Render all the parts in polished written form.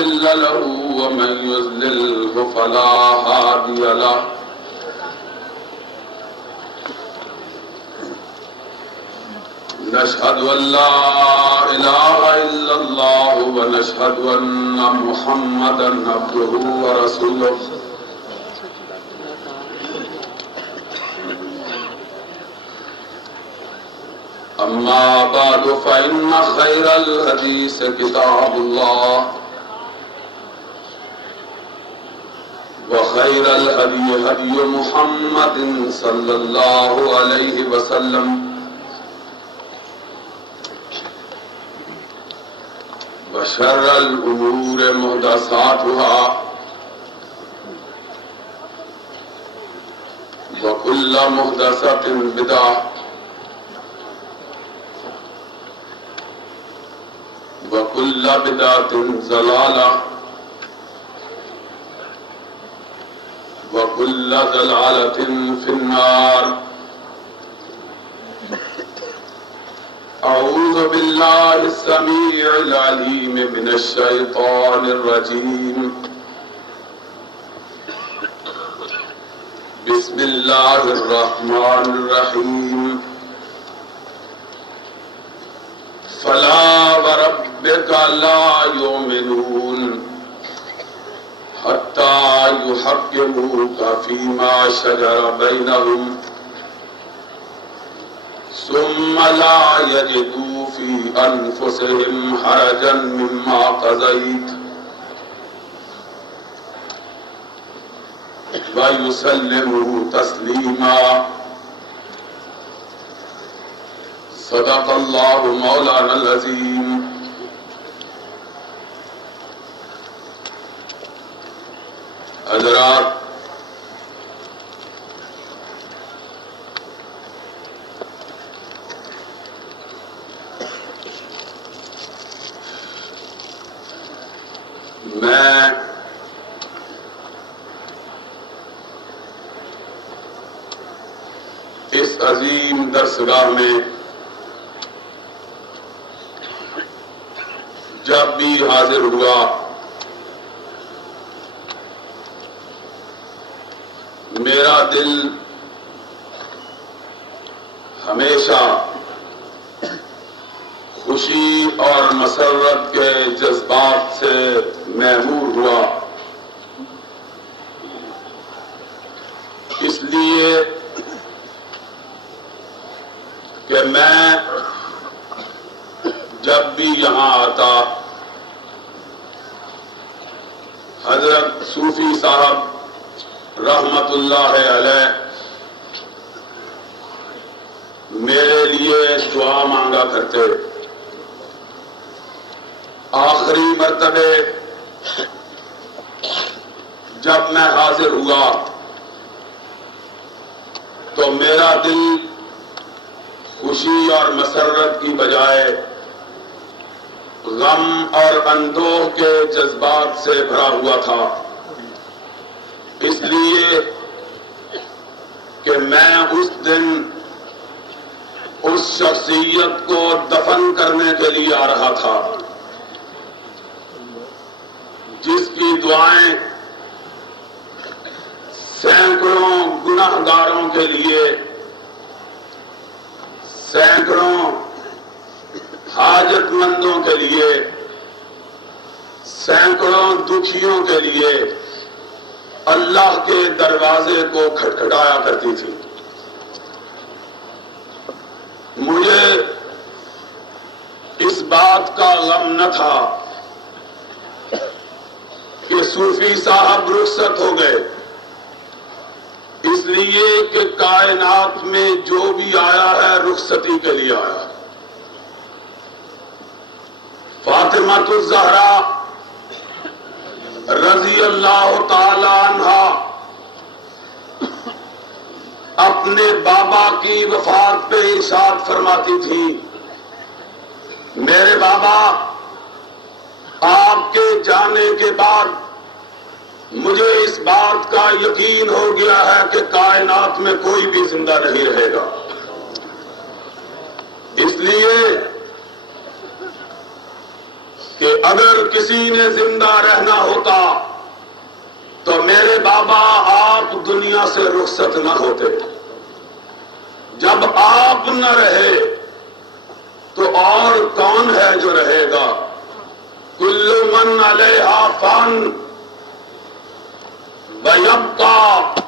مضل له ومن يضلل فلا هادي له نشهد أن لا إله إلا الله ونشهد أن محمدا عبده ورسوله أما بعد فإن خير الحديث كتاب الله وخير الهدي هدي محمد صلى الله عليه وسلم وشر الأمور محدثاتها وكل محدثة بدعة وكل بدعة ضلالة وكل ضلالة في النار أعوذ بالله السميع العليم من الشيطان الرجيم بسم الله الرحمن الرحيم فلا وربك لا يؤمنون حتى يحكموك فيما شجر بينهم ثم لا يجدوا في أنفسهم حرجا مما قضيت ويسلموا تسليما صدق الله مولانا العظيم حضرات میں اس عظیم درسگاہ میں جب بھی حاضر ہوا میرا دل ہمیشہ خوشی اور مسرت کے جذبات سے معمور ہوا، اس لیے کہ میں جب بھی یہاں آتا حضرت صوفی صاحب رحمت اللہ علیہ میرے لیے دعا مانگا کرتے۔ آخری مرتبے جب میں حاضر ہوا تو میرا دل خوشی اور مسرت کی بجائے غم اور اندوہ کے جذبات سے بھرا ہوا تھا، اس لیے کہ میں اس دن اس شخصیت کو دفن کرنے کے لیے آ رہا تھا جس کی دعائیں سینکڑوں گناہگاروں کے لیے، سینکڑوں حاجت مندوں کے لیے، سینکڑوں دکھیوں کے لیے اللہ کے دروازے کو کھٹکھٹایا کرتی تھی۔ مجھے اس بات کا غم نہ تھا کہ صوفی صاحب رخصت ہو گئے، اس لیے کہ کائنات میں جو بھی آیا ہے رخصتی کے لیے آیا۔ فاطمہ الزہرا رضی اللہ تعالی عنہا اپنے بابا کی وفات پہ ارشاد فرماتی تھی، میرے بابا آپ کے جانے کے بعد مجھے اس بات کا یقین ہو گیا ہے کہ کائنات میں کوئی بھی زندہ نہیں رہے گا، اس لیے کہ اگر کسی نے زندہ رہنا ہوتا تو میرے بابا آپ دنیا سے رخصت نہ ہوتے. جب آپ نہ رہے تو اور کون ہے جو رہے گا؟ کل من علیہا فان ویبقی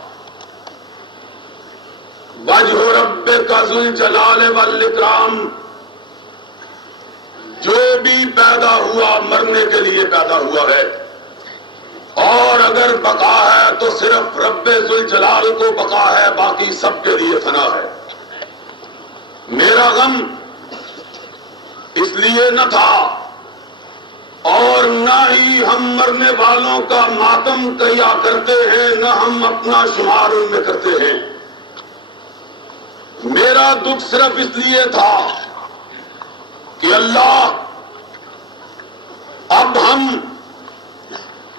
وجہ ربک ذو الجلال والاکرام. جو بھی پیدا ہوا مرنے کے لیے پیدا ہوا ہے، اور اگر بقا ہے تو صرف رب ذوالجلال کو بقا ہے، باقی سب کے لیے فنا ہے. میرا غم اس لیے نہ تھا اور نہ ہی ہم مرنے والوں کا ماتم کیا کرتے ہیں، نہ ہم اپنا شمار ان میں کرتے ہیں. میرا دکھ صرف اس لیے تھا کہ اللہ اب ہم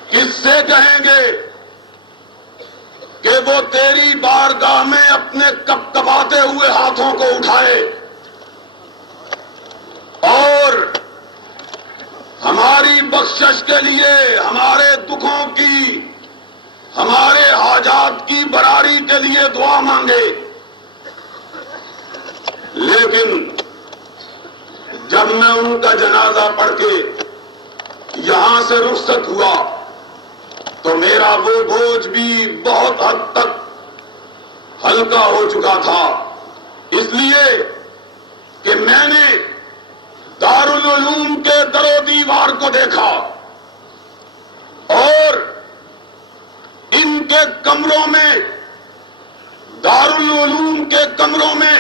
کس سے کہیں گے کہ وہ تیری بارگاہ میں اپنے کپکپاتے ہوئے ہاتھوں کو اٹھائے اور ہماری بخشش کے لیے، ہمارے دکھوں کی، ہمارے حاجات کی براری کے لیے دعا مانگے. لیکن جب میں ان کا جنازہ پڑھ کے یہاں سے رخصت ہوا تو میرا وہ بوجھ بھی بہت حد تک ہلکا ہو چکا تھا، اس لیے کہ میں نے دارالعلوم کے در و دیوار کو دیکھا اور ان کے کمروں میں، دارالعلوم کے کمروں میں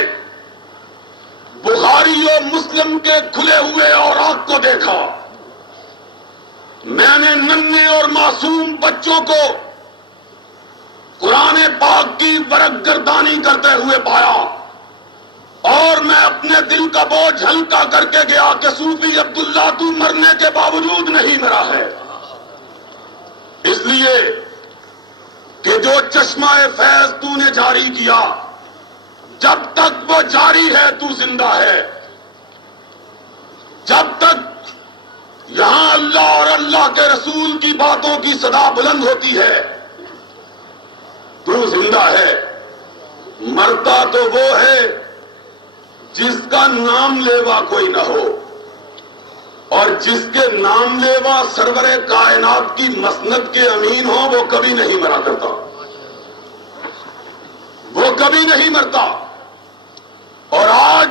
بخاری و مسلم کے کھلے ہوئے اوراق کو دیکھا. میں نے ننھے اور معصوم بچوں کو قرآن پاک کی ورق گردانی کرتے ہوئے پایا اور میں اپنے دل کا بوجھ ہلکا کر کے گیا کہ صوفی عبداللہ تو مرنے کے باوجود نہیں مرا ہے، اس لیے کہ جو چشمہ فیض تو نے جاری کیا جب تک وہ جاری ہے تو زندہ ہے. جب تک یہاں اللہ اور اللہ کے رسول کی باتوں کی صدا بلند ہوتی ہے تو زندہ ہے. مرتا تو وہ ہے جس کا نام لیوا کوئی نہ ہو، اور جس کے نام لیوا سرور کائنات کی مسند کے امین ہو وہ کبھی نہیں مرا کرتا، وہ کبھی نہیں مرتا. اور آج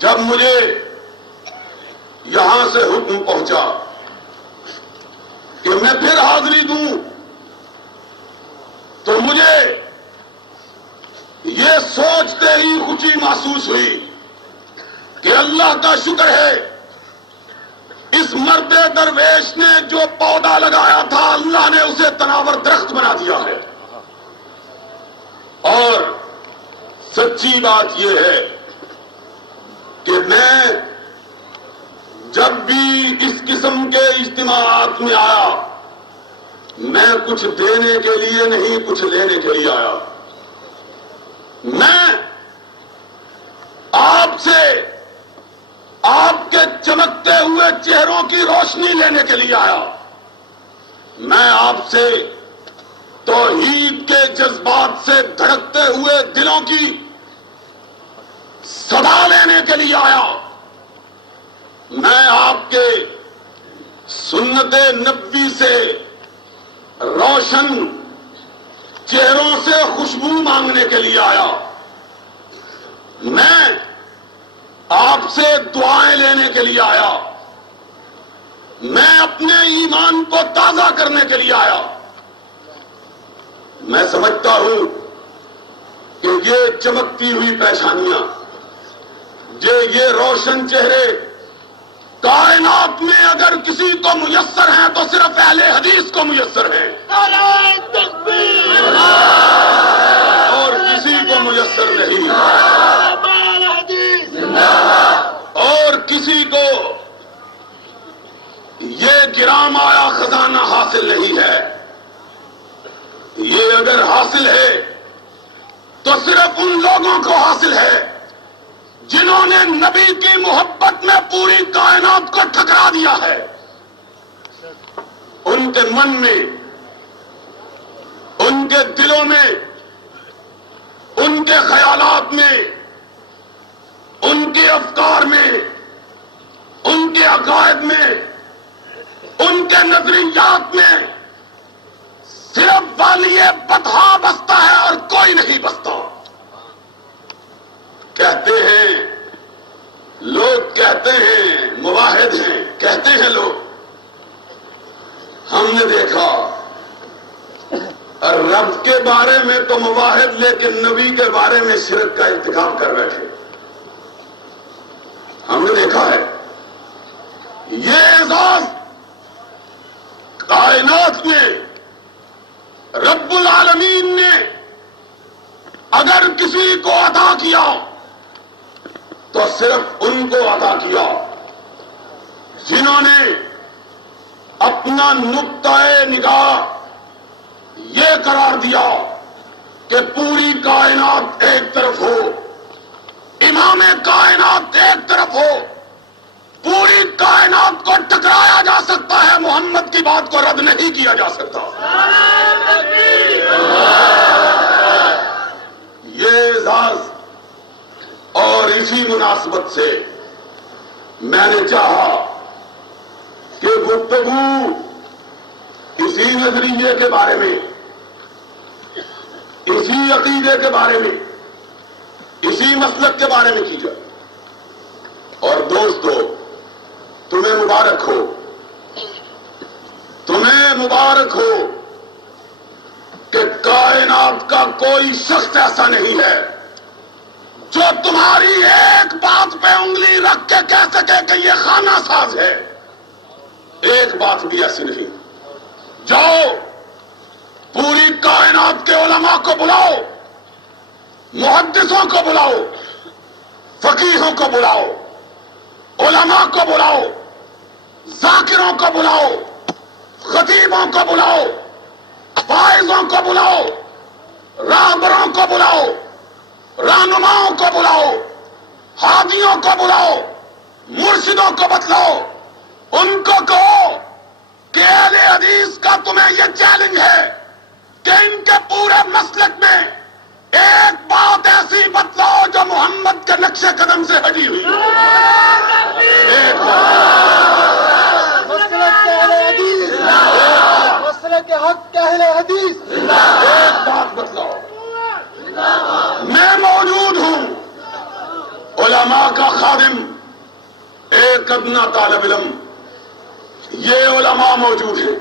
جب مجھے یہاں سے حکم پہنچا کہ میں پھر حاضری دوں تو مجھے یہ سوچتے ہی خوشی محسوس ہوئی کہ اللہ کا شکر ہے اس مرد درویش نے جو پودا لگایا تھا اللہ نے اسے تناور درخت بنا دیا ہے. اور سچی بات یہ ہے کہ میں جب بھی اس قسم کے اجتماعات میں آیا میں کچھ دینے کے لیے نہیں کچھ لینے کے لیے آیا. میں آپ سے آپ کے چمکتے ہوئے چہروں کی روشنی لینے کے لیے آیا. میں آپ سے توحید کے جذبات سے دھڑکتے ہوئے دلوں کی صدا لینے کے لیے آیا. میں آپ کے سنت نبوی سے روشن چہروں سے خوشبو مانگنے کے لیے آیا. میں آپ سے دعائیں لینے کے لیے آیا. میں اپنے ایمان کو تازہ کرنے کے لیے آیا. میں سمجھتا ہوں کہ یہ چمکتی ہوئی پیشانیاں، یہ روشن چہرے کائنات میں اگر کسی کو میسر ہیں تو صرف اہل حدیث کو میسر ہیں، اور کسی کو میسر نہیں. اور کسی کو یہ گرام آیا خزانہ حاصل نہیں ہے. یہ اگر حاصل ہے تو صرف ان لوگوں کو حاصل ہے جنہوں نے نبی کی محبت میں پوری کائنات کائنات کو ٹھکرا دیا ہے. ان کے من میں، ان کے دلوں میں، ان کے خیالات میں، ان کے افکار میں، ان کے عقائد میں، ان کے نظریات میں صرف والی بطحا بستا ہے اور کوئی نہیں بستا. کہتے ہیں لوگ، کہتے ہیں مواحد ہیں، کہتے ہیں لوگ. ہم نے دیکھا رب کے بارے میں تو مواحد، لیکن نبی کے بارے میں شرک کا ارتکاب کر بیٹھے. ہم نے دیکھا ہے یہ اعزاز کائنات میں رب العالمین نے اگر کسی کو عطا کیا تو صرف ان کو عطا کیا جنہوں نے اپنا نقطۂ نگاہ یہ قرار دیا کہ پوری کائنات ایک طرف ہو، امام کائنات ایک طرف ہو، پوری کائنات کو ٹکرایا جا سکتا ہے، محمد کی بات کو رد نہیں کیا جا سکتا. یہ اعزاز، اور اسی مناسبت سے میں نے چاہا کہ گفتگو اسی نظریے کے بارے میں، اسی عقیدے کے بارے میں، اسی مسلک کے بارے میں کی جائے. اور دوستو، تمہیں مبارک ہو، تمہیں مبارک ہو کہ کائنات کا کوئی شخص ایسا نہیں ہے جو تمہاری ایک بات پہ انگلی رکھ کے کہہ سکے کہ یہ خانہ ساز ہے. ایک بات بھی ایسی نہیں. جاؤ پوری کائنات کے علماء کو بلاؤ، محدثوں کو بلاؤ، فقیہوں کو بلاؤ، علماء کو بلاؤ، ذاکروں کو بلاؤ، خطیبوں کو بلاؤ، فائزوں کو بلاؤ، راہبروں کو بلاؤ، رہنماؤں کو بلاؤ، ہادیوں کو بلاؤ، مرشدوں کو بتلاؤ. ان کو کہو کہ اہل حدیث کا تمہیں یہ چیلنج ہے کہ ان کے پورے مسلک میں ایک بات ایسی بتلاؤ جو محمد کے نقش قدم سے ہٹی ہوئی. ایک بات بتلاؤ. میں موجود ہوں، علماء کا خادم، ایک ادنا طالب علم. یہ علماء موجود ہیں،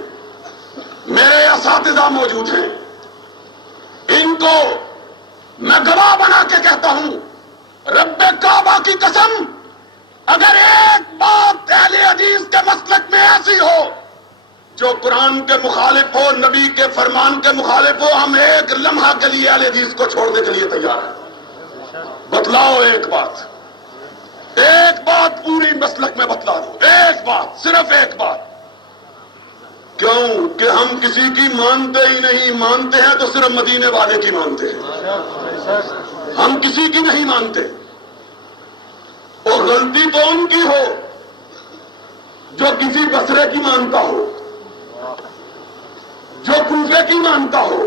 میرے اساتذہ موجود ہیں. ان کو میں گواہ بنا کے کہتا ہوں، رب کعبہ کی قسم، اگر ایک بات اہل حدیث کے مسلک میں ایسی ہو جو قرآن کے مخالف ہو، نبی کے فرمان کے مخالف ہو، ہم ایک لمحہ کے لیے اہل حدیث کو چھوڑنے کے لیے تیار ہیں. بتلاؤ ایک بات، ایک بات پوری مسلک میں بتلا دو. ایک بات، صرف ایک بات. کیوں کہ ہم کسی کی مانتے ہی نہیں. مانتے ہیں تو صرف مدینے والے کی مانتے ہیں، ہم کسی کی نہیں مانتے. اور غلطی تو ان کی ہو جو کسی بصرے کی مانتا ہو، جو کوفے کی مانتا ہو،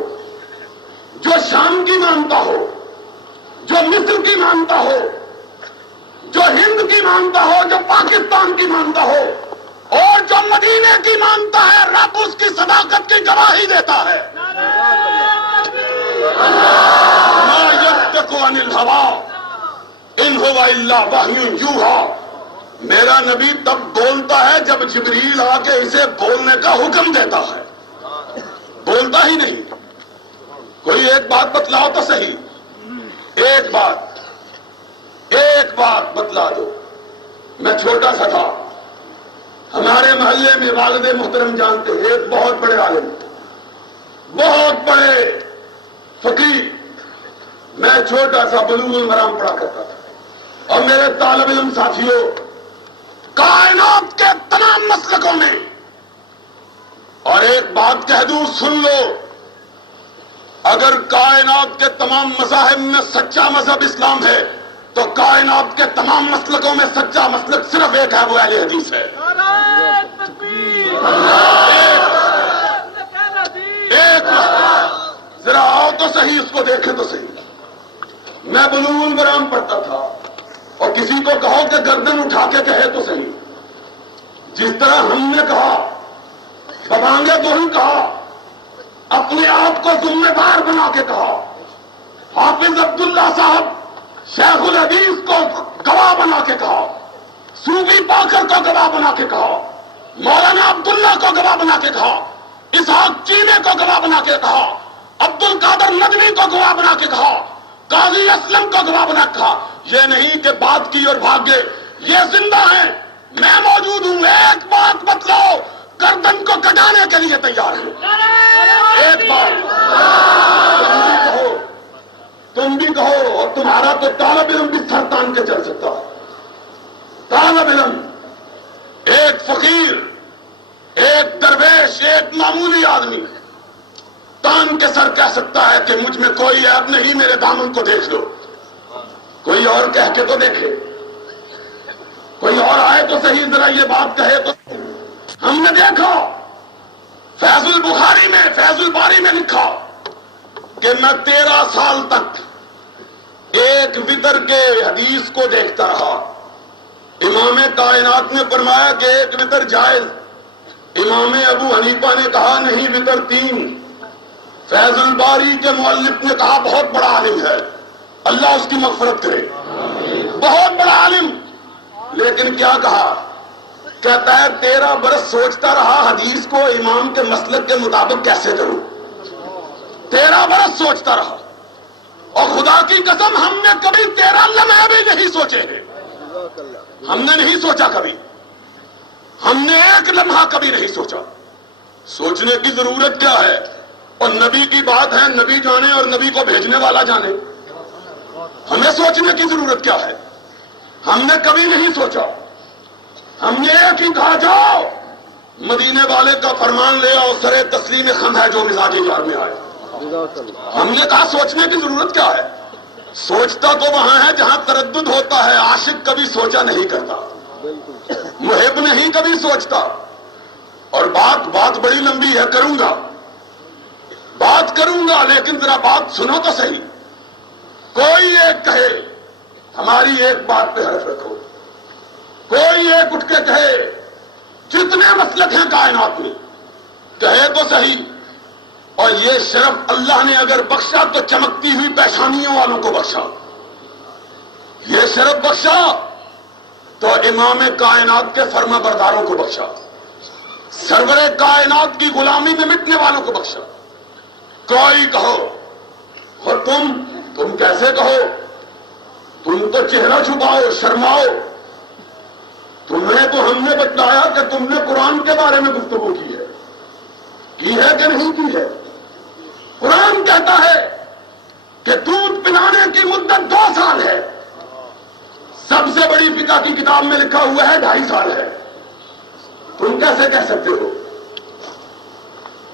جو شام کی مانتا ہو، جو مصر کی مانتا ہو، جو ہند کی مانتا ہو، جو پاکستان کی مانتا ہو، اور جو مدینے کی مانتا ہے. رب اس کی صداقت کی گواہی دیتا ہے. ما ينطق عن الهوى ان هو الا وحی یوحی. میرا نبی تب بولتا ہے جب جبریل آ کے اسے بولنے کا حکم دیتا ہے، بولتا ہی نہیں. کوئی ایک بات بتلاؤ تو صحیح. ایک بات بتلا دو. میں چھوٹا سا تھا، ہمارے محلے میں والد محترم جانتے ہیں، ایک بہت بڑے عالم، بہت بڑے فقیہ. میں چھوٹا سا بلوغ المرام پڑھا کرتا تھا، اور میرے طالب علم ساتھیوں کائنات کے تمام مسلکوں میں. اور ایک بات کہہ دوں، سن لو، اگر کائنات کے تمام مذاہب میں سچا مذہب اسلام ہے تو کائنات کے تمام مسلکوں میں سچا مسلک صرف دیکھا ہے وہ اہل حدیث ہے. ایک ذرا آؤ تو صحیح، اس کو دیکھیں تو صحیح. میں بلوغ المرام پڑھتا تھا اور کسی کو کہو کہ گردن اٹھا کے کہے تو صحیح. جس طرح ہم نے کہا ببانگے تو ہی کہا، اپنے آپ کو ذمہ دار بنا کے کہا. حافظ عبداللہ صاحب شیخ الحدیث کو گواہ بنا کے کہا، صوفی باقر کو گواہ بنا کے کہا، مولانا عبداللہ کو گواہ بنا کے کہا، اسحاق چینے کو گواہ بنا کے کہا، عبد القادر ندوی کو گواہ بنا کے کہا، قاضی اسلم کو گواہ بنا کے کہا. یہ نہیں کہ بات کی اور بھاگ گئے، یہ زندہ ہیں، میں موجود ہوں. ایک بات بتلاؤ، گردن کو کٹانے کے لیے تیار ہیں. ایک بات تم بھی کہو، اور تمہارا تو طالب علم بھی سر تان کے چل سکتا ہے. طالب علم، ایک فقیر، ایک درویش، ایک معمولی آدمی تان کے سر کہہ سکتا ہے کہ مجھ میں کوئی عیب نہیں، میرے دامن کو دیکھ لو. کوئی اور کہہ کے تو دیکھے، کوئی اور آئے تو صحیح، ذرا یہ بات کہے تو. ہم نے دیکھا فیض البخاری میں، فیض الباری میں لکھا کہ میں 13 سال تک ایک وطر کے حدیث کو دیکھتا رہا. امام کائنات نے فرمایا کہ ایک وطر جائز. امام ابو حنیفہ نے کہا نہیں، وطر 3. فیض الباری کے مؤلف نے کہا بہت بڑا عالم ہے، اللہ اس کی مغفرت کرے، بہت بڑا عالم. لیکن کیا کہا؟ کہتا ہے 13 برس سوچتا رہا حدیث کو امام کے مسلک کے مطابق کیسے کروں. 13 برس سوچتا رہا، اور خدا کی قسم ہم نے کبھی 13 لمحے بھی نہیں سوچے ہیں. ہم نے نہیں سوچا کبھی، ہم نے ایک لمحہ کبھی نہیں سوچا. سوچنے کی ضرورت کیا ہے؟ اور نبی کی بات ہے، نبی جانے اور نبی کو بھیجنے والا جانے. ہمیں سوچنے کی ضرورت کیا ہے؟ ہم نے کبھی نہیں سوچا. ہم نے ایک ہی کہا جاؤ مدینے والے کا فرمان لے آؤ، سرے تسلیم خم ہے جو مزاج یار میں آئے. ہم نے کہا سوچنے کی ضرورت کیا ہے؟ سوچتا تو وہاں ہے جہاں تردد ہوتا ہے. عاشق کبھی سوچا نہیں کرتا، محب نہیں کبھی سوچتا. اور بات بڑی لمبی ہے، بات کروں گا لیکن ذرا بات سنو تو صحیح. کوئی ایک کہے ہماری ایک بات پہ حرف رکھو، کوئی ایک اٹھ کے کہے جتنے مسلک ہیں کائنات میں کہے تو صحیح. اور یہ شرف اللہ نے اگر بخشا تو چمکتی ہوئی پیشانیوں والوں کو بخشا. یہ شرف بخشا تو امام کائنات کے فرما برداروں کو بخشا، سرور کائنات کی غلامی میں مٹنے والوں کو بخشا. کوئی کہو، اور تم کیسے کہو؟ تم تو چہرہ چھپاؤ، شرماؤ. تمہیں تو ہم نے بتلایا کہ تم نے قرآن کے بارے میں گفتگو کی ہے کہ نہیں کی ہے. قرآن کہتا ہے کہ دودھ پلانے کی مدت 2 سال ہے. سب سے بڑی فقہ کی کتاب میں لکھا ہوا ہے 2.5 سال ہے. تم کیسے کہہ سکتے ہو؟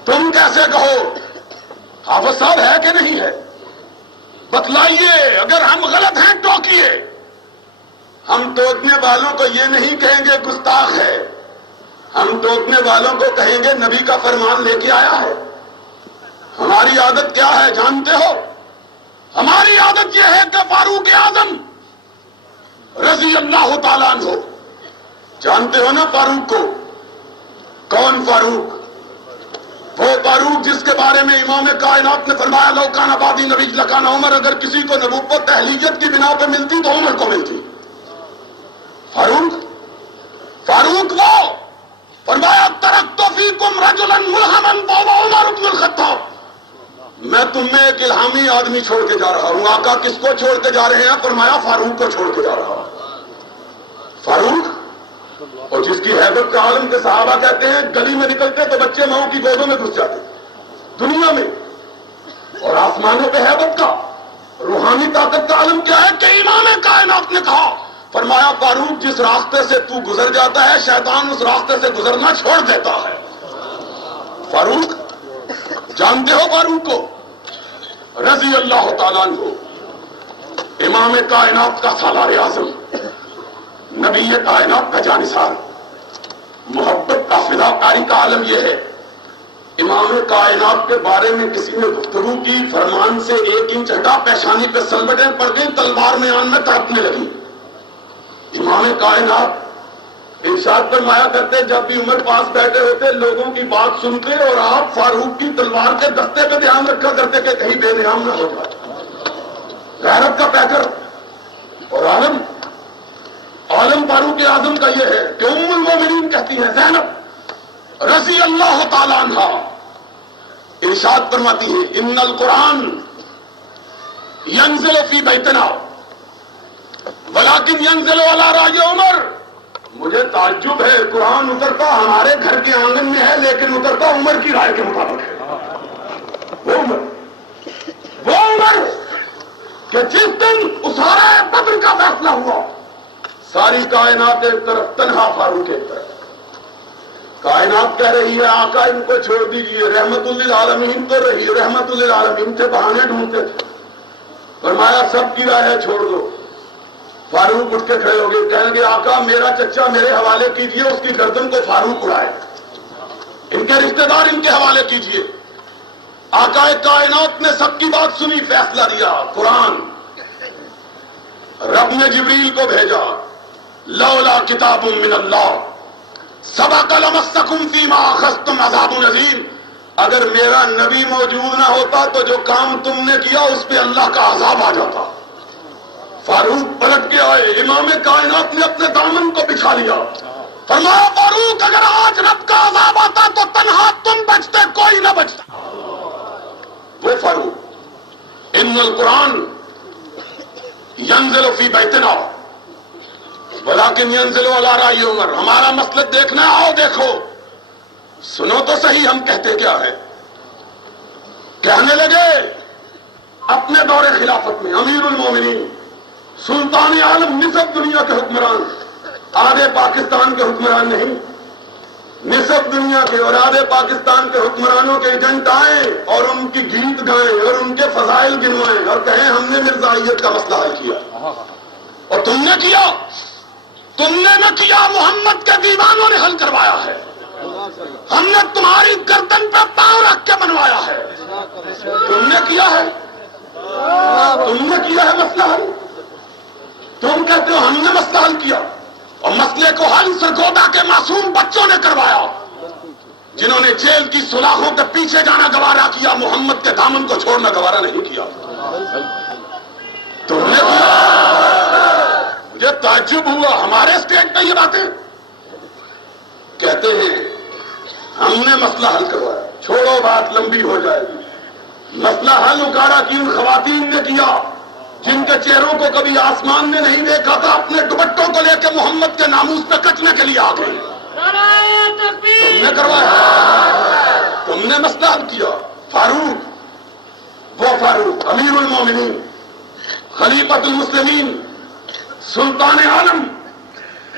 تم کیسے کہو؟ حافظ صاحب ہے کہ نہیں ہے؟ بتلائیے. اگر ہم غلط ہیں ٹوکیے. ہم ٹوکنے والوں کو یہ نہیں کہیں گے گستاخ ہے، ہم ٹوکنے والوں کو کہیں گے نبی کا فرمان لے کے آیا ہے. ہماری عادت کیا ہے جانتے ہو؟ ہماری عادت یہ ہے کہ فاروق اعظم رضی اللہ تعالیٰ عنہ، جانتے ہو نا فاروق کو؟ کون فاروق؟ وہ فاروق جس کے بارے میں امام کائنات نے فرمایا لو کان بعدی نبی لکان عمر. اگر کسی کو نبوت اہلیت کی بنا پہ ملتی تو عمر کو ملتی. فاروق وہ فرمایا ترکت فیکم رجلا ملہما وہو عمر بن الخطاب. میں تم میں ایک الہامی آدمی چھوڑ کے جا رہا ہوں. آقا کس کو چھوڑ کے جا رہے ہیں؟ فرمایا فاروق کو چھوڑ کے جا رہا ہوں. فاروق، اور جس کی حیبت کا عالم کے صحابہ کہتے ہیں گلی میں نکلتے تو بچے ماؤں کی گودوں میں گھس جاتے دنیا میں. اور آسمانوں پہ حیبت کا روحانی طاقت کا عالم کیا ہے کہ امام کائنات نے کہا، فرمایا فاروق جس راستے سے تو گزر جاتا ہے شیطان اس راستے سے گزرنا چھوڑ دیتا ہے. فاروق جانتے ہو فاروق کو؟ رضی اللہ تعالیٰ عنہ، امام کائنات کا سالار اعظم. نبی کائنات کا جانثار، محبت کا فداکاری کا عالم یہ ہے۔ امام کائنات کے بارے میں کسی نے گفتگو کی، فرمان سے 1 انچ ہٹا، پیشانی پہ سلوٹیں پڑ گئی، تلوار میں آن میں تڑپنے لگی۔ امام کائنات ارشاد فرمایا کرتے جب بھی عمر پاس بیٹھے ہوتے لوگوں کی بات سنتے اور آپ فاروق کی تلوار کے دستے پہ دھیان رکھا کرتے کہ کہیں بے دھیان نہ ہو جائے۔ غیرت کا پیکر اور عالم فاروق اعظم کا یہ ہے کہ ام المومنین کہتی ہے زینب رضی اللہ تعالی عنہا ارشاد فرماتی ہے ان القرآن ینزل فی بیتنا ولیکن ینزل علی رأی عمر۔ مجھے تعجب ہے، قرآن اترتا ہمارے گھر کے آنگن میں ہے لیکن اترتا عمر کی رائے کے مطابق ہے۔ وہ عمر کہ جس دن اسارہ بدر کا فیصلہ ہوا ساری کائنات ایک طرف، تنہا فاروق ایک طرف۔ کائنات کہہ رہی ہے آقا ان کو چھوڑ دیجئے، رحمت للعالمین تو رہی، رحمت للعالمین سے بہانے ڈھونڈتے تھے۔ فرمایا سب کی رائے ہے چھوڑ دو۔ فاروق اٹھ کے کھڑے ہو گئے، کہنے گے آقا میرا چچا میرے حوالے کیجئے، اس کی گردن کو فاروق اڑائے، ان کے رشتہ دار ان کے حوالے کیجئے۔ آقا کائنات نے سب کی بات سنی، فیصلہ دیا۔ قرآن رب نے جبریل کو بھیجا، لولا کتاب من اللہ سبق لمسکم فیما اخذتم عذاب عظیم۔ اگر میرا نبی موجود نہ ہوتا تو جو کام تم نے کیا اس پہ اللہ کا عذاب آ جاتا۔ فاروق پلٹ کے آئے، امام کائنات نے اپنے دامن کو بچھا لیا، فرمایا فاروق اگر آج رب کا عذاب آتا تو تنہا تم بچتے، کوئی نہ بچتا۔ وہ فاروق ان القرآن ینزل فی بیتنا ولیکن ینزل علی رأی عمر۔ ہمارا مسلک دیکھنا ہے، آؤ دیکھو، سنو تو صحیح ہم کہتے کیا ہے۔ کہنے لگے اپنے دور خلافت میں امیر المومنین سلطان عالم نصف دنیا کے حکمران، آدھے پاکستان کے حکمران نہیں، نصف دنیا کے اور آدھے پاکستان کے حکمرانوں کے ایجنٹ آئیں اور ان کی گیت گائیں اور ان کے فضائل گنوائیں اور کہیں ہم نے مرزائیت کا مسئلہ حل کیا۔ اور تم نے کیا؟ تم نے نہ کیا، محمد کے دیوانوں نے حل کروایا ہے۔ ہم نے تمہاری گردن پہ پاؤں رکھ کے بنوایا ہے۔ تم نے کیا ہے، تم نے کیا ہے مسئلہ حل۔ تم کہتے ہو ہم نے مسئلہ حل کیا، اور مسئلے کو حل سرگودا کے معصوم بچوں نے کروایا جنہوں نے جیل کی سلاخوں کے پیچھے جانا گوارا کیا، محمد کے دامن کو چھوڑنا گوارا نہیں کیا۔ تم نے کیا؟ مجھے تعجب ہوا، ہمارے اسٹیج پہ یہ باتیں کہتے ہیں ہم نے مسئلہ حل کروایا۔ چھوڑو بات لمبی ہو جائے گی۔ مسئلہ حل اکاڑا کی ان خواتین نے کیا جن کے چہروں کو کبھی آسمان نے نہیں دیکھا تھا، اپنے دوپٹوں کو لے کے محمد کے ناموس پہ کچنے کے لیے آ گئی۔ تم نے کروایا، تم نے مسئلہ حل کیا۔ فاروق، وہ فاروق امیر المومنین خلیفۃ المسلمین سلطان عالم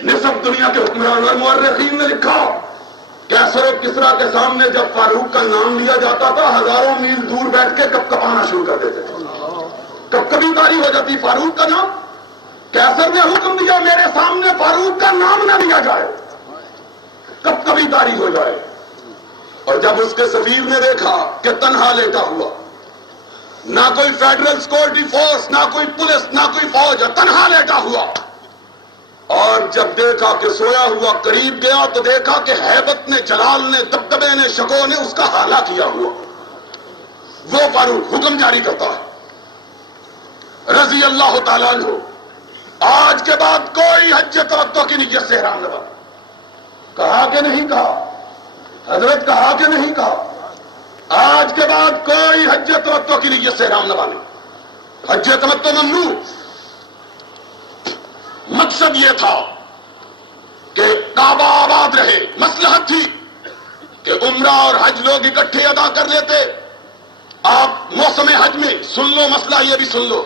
نصف دنیا کے حکمران، اور مورخین نے لکھا کیسر و کسریٰ کے سامنے جب فاروق کا نام لیا جاتا تھا ہزاروں میل دور بیٹھ کے کپ کپانا شروع کر دیتے تھے۔ کب کبھی تاری ہو جاتی فاروق کا نام، کیسر نے حکم دیا میرے سامنے فاروق کا نام نہ لیا جائے، کب کبھی تاری ہو جائے۔ اور جب اس کے سفیر نے دیکھا کہ تنہا لیٹا ہوا، نہ کوئی فیڈرل سیکورٹی فورس، نہ کوئی پولیس، نہ کوئی فوج، تنہا لیٹا ہوا، اور جب دیکھا کہ سویا ہوا قریب گیا تو دیکھا کہ ہیبت نے، جلال نے، دبدبے نے، شکوہ نے اس کا حالہ کیا ہوا۔ وہ فاروق حکم جاری کرتا ہے رضی اللہ تعالیٰ عنہ، آج کے بعد کوئی حج توقع کی نیت سے احرام نہ باندھے۔ کہا کہ نہیں کہا؟ حضرت کہا کہ نہیں کہا؟ آج کے بعد کوئی حج توقع کی نیت سے احرام نہ باندھے۔ حج تمتع ممنوع۔ مقصد یہ تھا کہ کعبہ آباد رہے، مصلحت تھی کہ عمرہ اور حج لوگ اکٹھے ادا کر لیتے۔ آپ موسم حج میں سن لو مسئلہ یہ بھی سن لو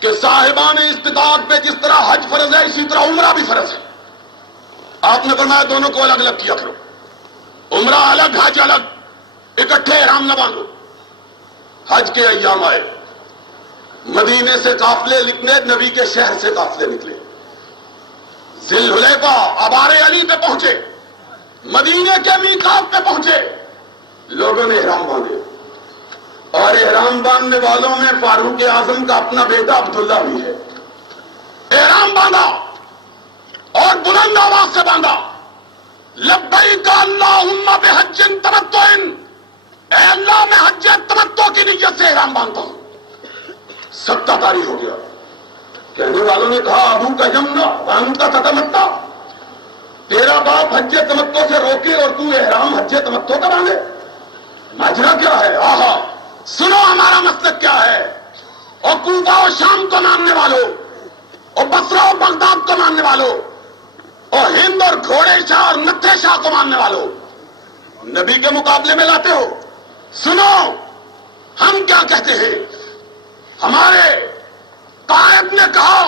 کہ صاحبان استطاعت پہ جس طرح حج فرض ہے اسی طرح عمرہ بھی فرض ہے۔ آپ نے فرمایا دونوں کو الگ الگ کیا کرو، عمرہ الگ حج الگ، اکٹھے احرام نہ باندھو۔ حج کے ایام آئے، مدینے سے قافلے نکلے، نبی کے شہر سے قافلے نکلے، ذی الحلیفہ آبار علی پہ پہنچے، مدینے کے میقات پہ پہنچے، لوگوں نے احرام باندھے، اور احرام باندھنے والوں میں فاروق اعظم کا اپنا بیٹا عبداللہ بھی ہے۔ احرام باندھا اور بلند آواز سے باندھا، لبیک اللہم بحج تمتع، اے اللہ میں حج تمتع کی نیت سے احرام باندھتا ہوں۔ سب طاری ہو گیا۔ کہنے والوں نے کہا ابو کا یمنا وانت تتمتع، تیرا باپ حج تمتع سے روکے اور تو احرام حج تمتع کا باندھے، ماجرا کیا ہے؟ آہا سنو ہمارا مسلک کیا ہے۔ اور کوفہ و شام کو ماننے والوں، اور بصرہ و بغداد کو ماننے والوں، اور ہند اور گھوڑے شاہ اور نتھے شاہ کو ماننے والوں، نبی کے مقابلے میں لاتے ہو۔ سنو ہم کیا کہتے ہیں، ہمارے قائد نے کہا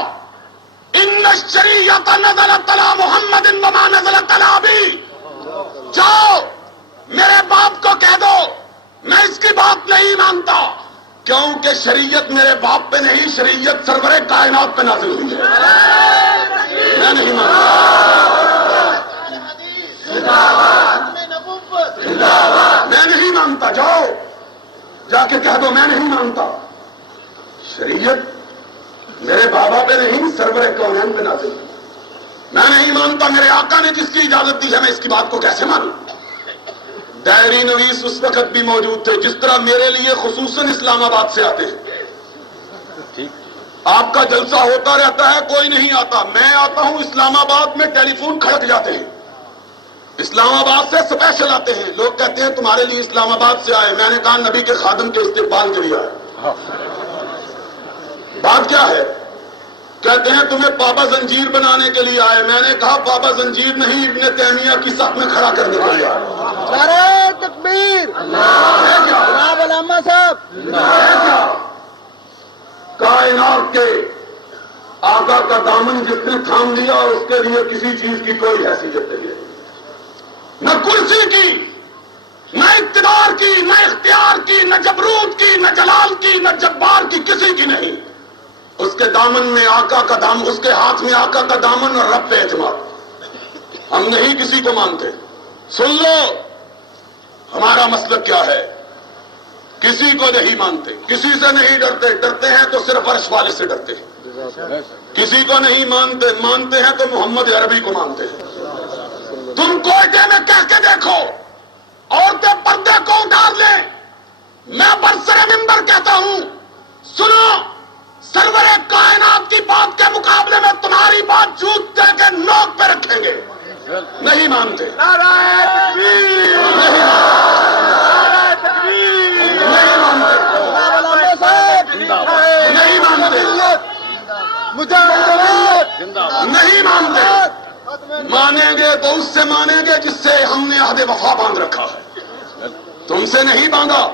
ان الشریعۃ نزلت علی محمد وما نزلت علی ابی، جاؤ میرے باپ کو کہہ دو میں اس کی بات نہیں مانتا، کیونکہ شریعت میرے باپ پہ نہیں، شریعت سرور کائنات پہ نازل ہوئی ہے، میں نہیں مانتا، میں نہیں مانتا، جاؤ جا کے کہہ دو میں نہیں مانتا، شریعت میرے بابا پہ نہیں سرور کونین پہ نازل ہوئی، میں نہیں مانتا، میرے آقا نے جس کی اجازت دی ہے میں اس کی بات کو کیسے مانوں؟ ڈائری نویس اس وقت بھی موجود تھے، جس طرح میرے لیے خصوصاً اسلام آباد سے آتے ہیں، آپ کا جلسہ ہوتا رہتا ہے کوئی نہیں آتا، میں آتا ہوں اسلام آباد میں ٹیلی فون کھڑک جاتے ہیں، اسلام آباد سے اسپیشل آتے ہیں، لوگ کہتے ہیں تمہارے لیے اسلام آباد سے آئے، میں نے کہا نبی کے خادم کے استقبال کے لیے آئے۔ بات کیا ہے؟ کہتے ہیں تمہیں بابا زنجیر بنانے کے لیے آئے، میں نے کہا بابا زنجیر نہیں، ابن تیمیہ کی صف میں کھڑا کرنے کے لیے آئے۔ نعرہ تکبیر، ہے کیا؟ جناب علامہ صاحب، ہے کیا؟ کائنات کے آقا کا دامن جس نے تھام لیا اس کے لیے کسی چیز کی کوئی حیثیت نہیں ہے، نہ کرسی کی، نہ اقتدار کی، نہ اختیار کی، نہ جبروت کی، نہ جلال کی، نہ جبار کی، کسی کی نہیں۔ اس کے دامن میں آقا کا دامن، اس کے ہاتھ میں آقا کا دامن اور رب پہ اعتماد۔ ہم نہیں کسی کو مانتے۔ سن لو ہمارا مسلک کیا ہے، کسی کو نہیں مانتے، کسی سے نہیں ڈرتے، ڈرتے ہیں تو صرف عرش والے سے ڈرتے ہیں، کسی کو نہیں مانتے، مانتے ہیں تو محمد عربی کو مانتے ہیں۔ تم کوئٹے میں کہہ کے دیکھو عورتیں پردے کو اتار لیں، میں برسر منبر کہتا ہوں سنو سرور کائنات کی بات کے مقابلے میں تمہاری بات جوت دے کے نوک پہ رکھیں گے، نہیں مانتے، نہیں مانتے، مانیں گے تو اس سے مانیں گے جس سے ہم نے عہد وفا باندھ رکھا ہے، تم سے نہیں باندھا۔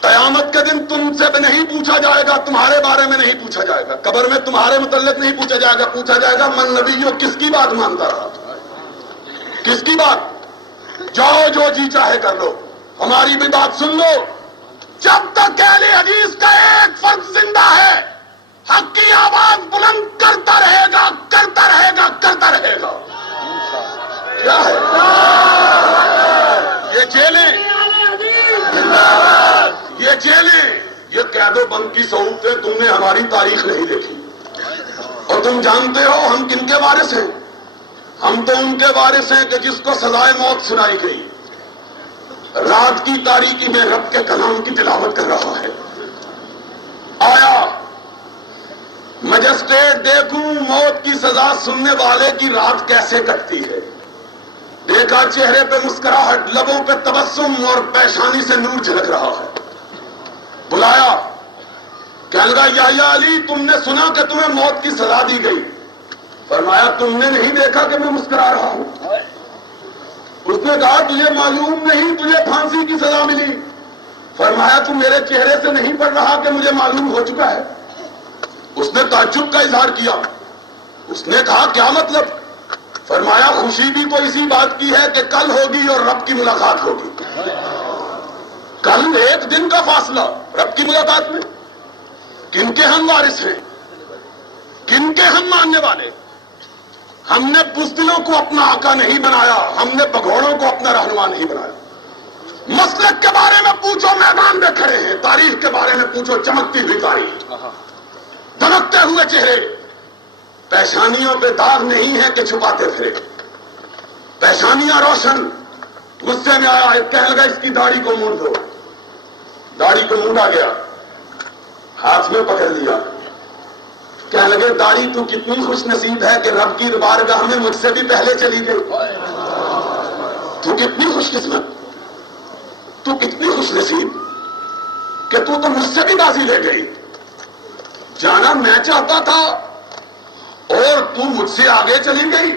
قیامت کے دن تم سے نہیں پوچھا جائے گا، تمہارے بارے میں نہیں پوچھا جائے گا، قبر میں تمہارے متعلق نہیں پوچھا جائے گا، پوچھا جائے گا من نبیو کس کی بات مانتا رہا، کس کی بات؟ جاؤ جو جی چاہے کر لو، ہماری بھی بات سن لو، جب تک اہل حدیث کا ایک فرد زندہ ہے حق کی آواز بلند کرتا رہے گا، کرتا رہے گا، کرتا رہے گا۔ کیا ہے یہ جیلیں، یہ جیلیں، یہ قید و بند کی سہولتیں تم نے ہماری تاریخ نہیں دیکھی، اور تم جانتے ہو ہم کن کے وارث ہیں؟ ہم تو ان کے وارث ہیں کہ جس کو سزائے موت سنائی گئی، رات کی تاریکی میں رب کے کلام کی تلاوت کر رہا ہے، آیا مجسٹریٹ دیکھوں موت کی سزا سننے والے کی رات کیسے کٹتی ہے، دیکھا چہرے پہ مسکراہٹ، لبوں پہ تبسم اور پیشانی سے نور جھلک رہا ہے، بلایا، کہنے لگا یحییٰ علی تم نے سنا کہ تمہیں موت کی سزا دی گئی، فرمایا تم نے نہیں دیکھا کہ میں مسکرا رہا ہوں؟ اس نے کہا تجھے معلوم نہیں تجھے پھانسی کی سزا ملی، فرمایا تم میرے چہرے سے نہیں پڑ رہا کہ مجھے معلوم ہو چکا ہے؟ اس نے تعجب کا اظہار کیا، اس نے کہا کیا مطلب؟ فرمایا خوشی بھی تو اسی بات کی ہے کہ کل ہوگی اور رب کی ملاقات ہوگی، کل ایک دن کا فاصلہ رب کی ملاقات میں، کن کے ہم وارث ہیں، کن کے ہم ماننے والے؟ ہم نے بزدلوں کو اپنا آقا نہیں بنایا، ہم نے بگھوڑوں کو اپنا رہنما نہیں بنایا۔ مسلک کے بارے میں پوچھو، میدان میں کھڑے ہیں، تاریخ کے بارے میں پوچھو، چمکتی ہوئی تاریخ، دمکتے ہوئے چہرے، پیشانیوں پہ داغ نہیں ہے کہ چھپاتے پھرے، پیشانیاں روشن۔ غصے میں آیا، کہنے لگا اس کی داڑھی کو مونڈ دو، داڑھی کو مونڈا گیا، ہاتھ میں پکڑ لیا، کہنے لگے داڑھی تو کتنی خوش نصیب ہے کہ رب کی بارگاہ میں مجھ سے بھی پہلے چلی گئی، تو کتنی خوش قسمت، تو کتنی خوش نصیب کہ تو مجھ سے بھی بازی لے گئی، جانا میں چاہتا تھا اور تو مجھ سے آگے چلی گئی۔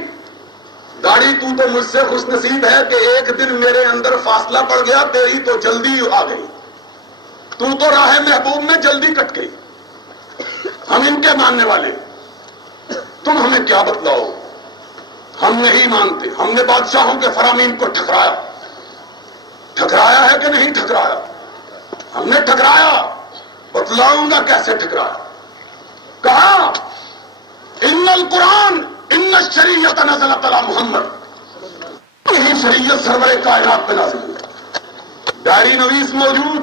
داڑھی تو مجھ سے خوش نصیب ہے کہ ایک دن میرے اندر فاصلہ پڑ گیا، تیری تو جلدی آ گئی، تو راہ محبوب میں جلدی کٹ گئی۔ ہم ان کے ماننے والے، تم ہمیں کیا بتلاؤ، ہم نہیں مانتے۔ ہم نے بادشاہوں کے فرامین کو ٹھکرایا، ٹھکرایا ہے کہ نہیں ٹھکرایا؟ ہم نے ٹھکرایا، بتلاؤں گا کیسے ٹھکرایا۔ کہا ان القرآن ان الشریعت نزلت علی محمد، یہی شریعت سرور کائنات پہ نازل ہوئی۔ ڈائری نویس موجود،